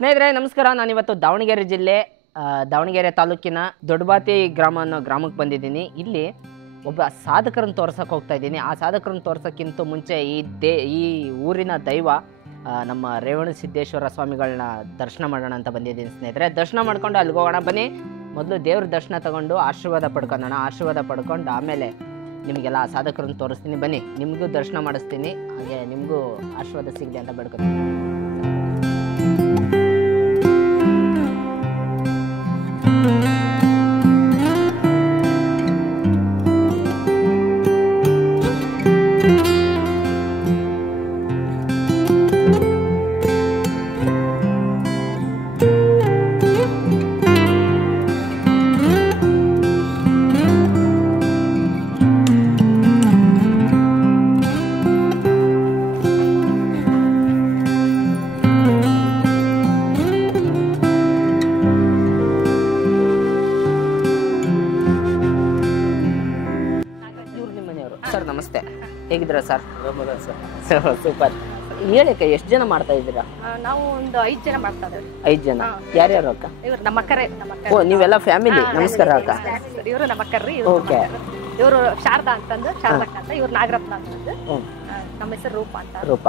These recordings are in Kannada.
ಸ್ನೇಹಿತರೆ ನಮಸ್ಕಾರ. ನಾನಿವತ್ತು ದಾವಣಗೆರೆ ಜಿಲ್ಲೆ ದಾವಣಗೆರೆ ತಾಲೂಕಿನ ದೊಡ್ಡಬಾತಿ ಗ್ರಾಮ ಅನ್ನೋ ಗ್ರಾಮಕ್ಕೆ ಬಂದಿದ್ದೀನಿ. ಇಲ್ಲಿ ಒಬ್ಬ ಸಾಧಕರನ್ನು ತೋರ್ಸಕ್ಕೆ ಹೋಗ್ತಾ ಇದ್ದೀನಿ. ಆ ಸಾಧಕರನ್ನು ತೋರ್ಸೋಕ್ಕಿಂತ ಮುಂಚೆ ಈ ಊರಿನ ದೈವ ನಮ್ಮ ರೇವಣಸಿದ್ದೇಶ್ವರ ಸ್ವಾಮಿಗಳನ್ನ ದರ್ಶನ ಮಾಡೋಣ ಅಂತ ಬಂದಿದ್ದೀನಿ ಸ್ನೇಹಿತರೆ. ದರ್ಶನ ಮಾಡ್ಕೊಂಡು ಅಲ್ಲಿಗೆ ಹೋಗೋಣ ಬನ್ನಿ. ಮೊದಲು ದೇವ್ರ ದರ್ಶನ ತಗೊಂಡು ಆಶೀರ್ವಾದ ಪಡ್ಕೊಳ್ಳೋಣ. ಆಶೀರ್ವಾದ ಪಡ್ಕೊಂಡು ಆಮೇಲೆ ನಿಮಗೆಲ್ಲ ಆ ಸಾಧಕರನ್ನು ತೋರಿಸ್ತೀನಿ. ಬನ್ನಿ, ನಿಮಗೂ ದರ್ಶನ ಮಾಡಿಸ್ತೀನಿ, ಹಾಗೆ ನಿಮಗೂ ಆಶೀರ್ವಾದ ಸಿಗಲಿ ಅಂತ ಬೇಡ್ಕೊತೀನಿ. ಸರ್ ನಮಸ್ತೆ, ಹೇಗಿದ್ದೀರಾ ಸರ್? ಸೂಪರ್. ಹೇಳಕ್ಕ ಎಷ್ಟು ಜನ ಮಾಡ್ತಾ ಇದ್ದೀರಾ? ನಾವು ಒಂದು 5 ಜನ ಮಾಡ್ತಾ ಇದ್ದೀವಿ. 5 ಜನ. ಯಾರ್ಯಾರು ಅಕ್ಕ? ಇವರು ನಮ್ಮ ಅಕ್ಕರೇ. ಓ, ನೀವೆಲ್ಲ ಫ್ಯಾಮಿಲಿ. ನಮಸ್ಕಾರ ಅಕ್ಕ. ಇವರು ನಮ್ಮ ಅಕ್ಕರ್ರಿ. ಓಕೆ. ಇವರು ಶಾರದಾ ಅಂತಂದು, ಶಾರದಕ್ಕ ಅಂತ. ಇವ್ರು ನಾಗರತ್ನ ಅಂತಂದು. ನಮ್ಮ ಹೆಸರು ರೂಪ ಅಂತ. ರೂಪ.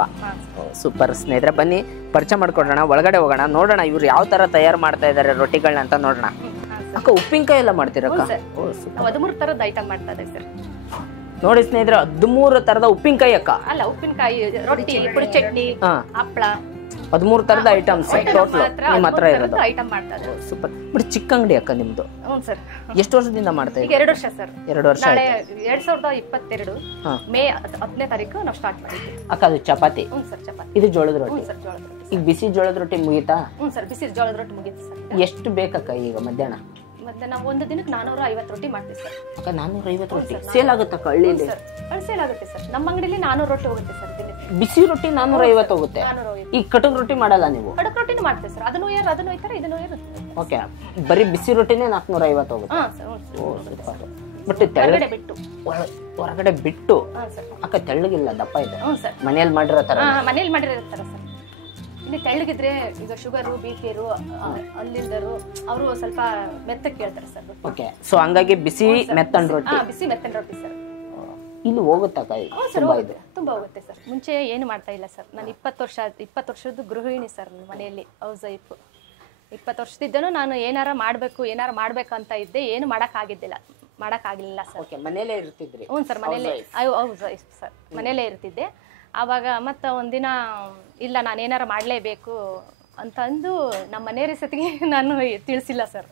ಸೂಪರ್. ಸ್ನೇಹಿತರೆ ಬನ್ನಿ, ಪರಿಚಯ ಮಾಡ್ಕೊಡೋಣ, ಒಳಗಡೆ ಹೋಗೋಣ, ನೋಡೋಣ ಇವ್ರು ಯಾವ ತರ ತಯಾರು ಮಾಡ್ತಾ ಇದಾರೆ ರೊಟ್ಟಿಗಳನ್ನ ಅಂತ ನೋಡೋಣ. ಅಕ್ಕ ಉಪ್ಪಿನಕಾಯಿ ಎಲ್ಲ ಮಾಡ್ತೀರಕ್ಕ? 13 ತರದ ಐಟಮ್ ಮಾಡ್ತಾ ಇದ್ದೀವಿ ಸರ್. ನೋಡಿ ಸ್ನೇಹಿತರೆ, 13 ತರದ ಉಪ್ಪಿನಕಾಯಿ ಅಕ್ಕ? ಅಲ್ಲ, ಉಪ್ಪಿನಕಾಯಿ, ರೊಟ್ಟಿ, ಪುಡಿ ಚಟ್ನಿ, ಹಪ್ಪಳ, 13 ತರದ ಐಟಮ್ಸ್ ಟೋಟಲ್ ನಿಮ್ಮ ಹತ್ರ ಇರೋದು. ಐಟಮ್ ಮಾಡ್ತಾ ಇದ್ದೀವಿ. ಸೂಪರ್. ಬಟ್ ಚಿಕ್ಕ ಅಂಗಡಿ ಅಕ್ಕ ನಿಮ್ದು? ಹ್ಞೂ ಸರ್. ಎಷ್ಟು ವರ್ಷದಿಂದ ಮಾಡ್ತಾ ಇದ್ದೀವಿ? 2 ವರ್ಷ ಸರ್. 2 ವರ್ಷ. ನಾಳೆ 2022 ಮೇ 10ನೇ ತಾರೀಕು ನಾವು ಸ್ಟಾರ್ಟ್ ಮಾಡಿದ್ವಿ. ಅಕ್ಕ ಅದು ಚಪಾತಿ? ಹ್ಞೂ ಸರ್, ಚಪಾತಿ. ಇದು ಜೋಳದ ರೊಟ್ಟಿ? ಹ್ಞೂ ಸರ್, ಜೋಳದ ರೊಟ್ಟಿ. ಈಗ ಬಿಸಿ ಜೋಳದ ರೊಟ್ಟಿ ಮುಗೀತಾ? ಹ್ಞೂ ಸರ್, ಬಿಸಿ ಜೋಳದ ರೊಟ್ಟಿ ಮುಗೀತು ಸರ್. ಎಷ್ಟು ಬೇಕಕ್ಕ ಈಗ ಮಧ್ಯಾಹ್ನ? ಮತ್ತೆ ನಾವು ಒಂದು ದಿನಕ್ಕೆ 450 ರೊಟ್ಟಿ ಮಾಡ್ತೀವಿ ಸರ್. ಅಕ್ಕ 450 ರೊಟ್ಟಿ ಸೇಲ್ ಆಗುತ್ತಕ್ಕ ಹಳ್ಳಿಲಿ? ಸೇಲ್ ಆಗುತ್ತೆ ಸರ್. ನಮ್ಮ ಅಂಗಡಿಲಿ 400 ರೊಟ್ಟಿ ಹೋಗುತ್ತೆ ಸರ್ ದಿನಕ್ಕೆ. ಬಿಸಿ ರೊಟ್ಟಿ 450 ಹೋಗುತ್ತೆ. ಈ ಕಟಕ್ ರೊಟ್ಟಿ ಮಾಡಲ್ಲ ನೀವು? ಕಟಕ್ ರೊಟ್ಟಿನೂ ಮಾಡ್ತೀವಿ ಸರ್. ಅದನ್ನು ಒಯ್ತಾರೆ, ಇದನ್ನು ಇರುತ್ತೆ. ಓಕೆ. ಬರೀ ಬಿಸಿ ರೊಟ್ಟಿನೇ 450 ಹೋಗುತ್ತೆ? ಹಾಂ ಸರ್. ಬಟ್ ಹೊರಗಡೆ ಬಿಟ್ಟು. ಹೊರಗಡೆ ಬಿಟ್ಟು? ಹಾಂ ಸರ್. ಅಕ್ಕ ತೆಳ್ಳಗಿಲ್ಲ, ದಪ್ಪ ಇದೆ? ಹ್ಞೂ ಸರ್. ಮನೇಲಿ ಮಾಡಿರೋ ತರ? ಮನೇಲಿ ಮಾಡಿರ್ತಾರ ಸರ್. ಇಲ್ಲಿ ತೆಳ್ಳಗಿದ್ರೆ ಈಗ ಶುಗರು, BP-ರು, ಅಲ್ಲಿಂದರು ಅವರು ಸ್ವಲ್ಪ ಮೆತ್ತಗೆ ಕೇಳ್ತಾರೆ ಸರ್. ಓಕೆ. ಸೊ ಹಂಗಾಗಿ ಬಿಸಿ ಮೆತ್ತನ್ ರೊಟ್ಟಿ? ಬಿಸಿ ಮೆತ್ತನ್ ರೊಟ್ಟಿ ಸರ್. ಇಲ್ಲಿ ಹೋಗುತ್ತಕ್ಕ? ತುಂಬಾ ಇದೆ. ತುಂಬಾ ಹೋಗುತ್ತೆ ಸರ್. ಮುಂಚೆ ಏನು ಮಾಡ್ತಾ ಇಲ್ಲ ಸರ್. ನಾನು 20 ವರ್ಷದ ಗೃಹಿಣಿ ಸರ್. ಮನೆಯಲ್ಲಿ ಹೌಸ್ ವೈಫ್. 20 ವರ್ಷದಿದ್ದನು ನಾನು ಏನಾರ ಮಾಡ್ಬೇಕಂತ ಇದ್ದೆ. ಏನು ಮಾಡಕ್ಕಾಗಿಲ್ಲ ಸರ್. ಓಕೆ. ಮನೇಲೇ ಇರ್ತಿದ್ರಿ? ಹ್ಞೂ ಸರ್, ಮನೇಲೆ ಹೌಸ್ ವೈಫ್ ಸರ್. ಮನೇಲೇ ಇರ್ತಿದ್ದೆ. ಆವಾಗ ಮತ್ತೆ ಒಂದಿನ ಇಲ್ಲ, ನಾನು ಏನಾರ ಮಾಡಲೇಬೇಕು ಅಂತಂದು ನಮ್ಮ ಮನೆಯವರ ಸತಿಗೆ ನಾನು ತಿಳಿಸಿಲ್ಲ ಸರ್.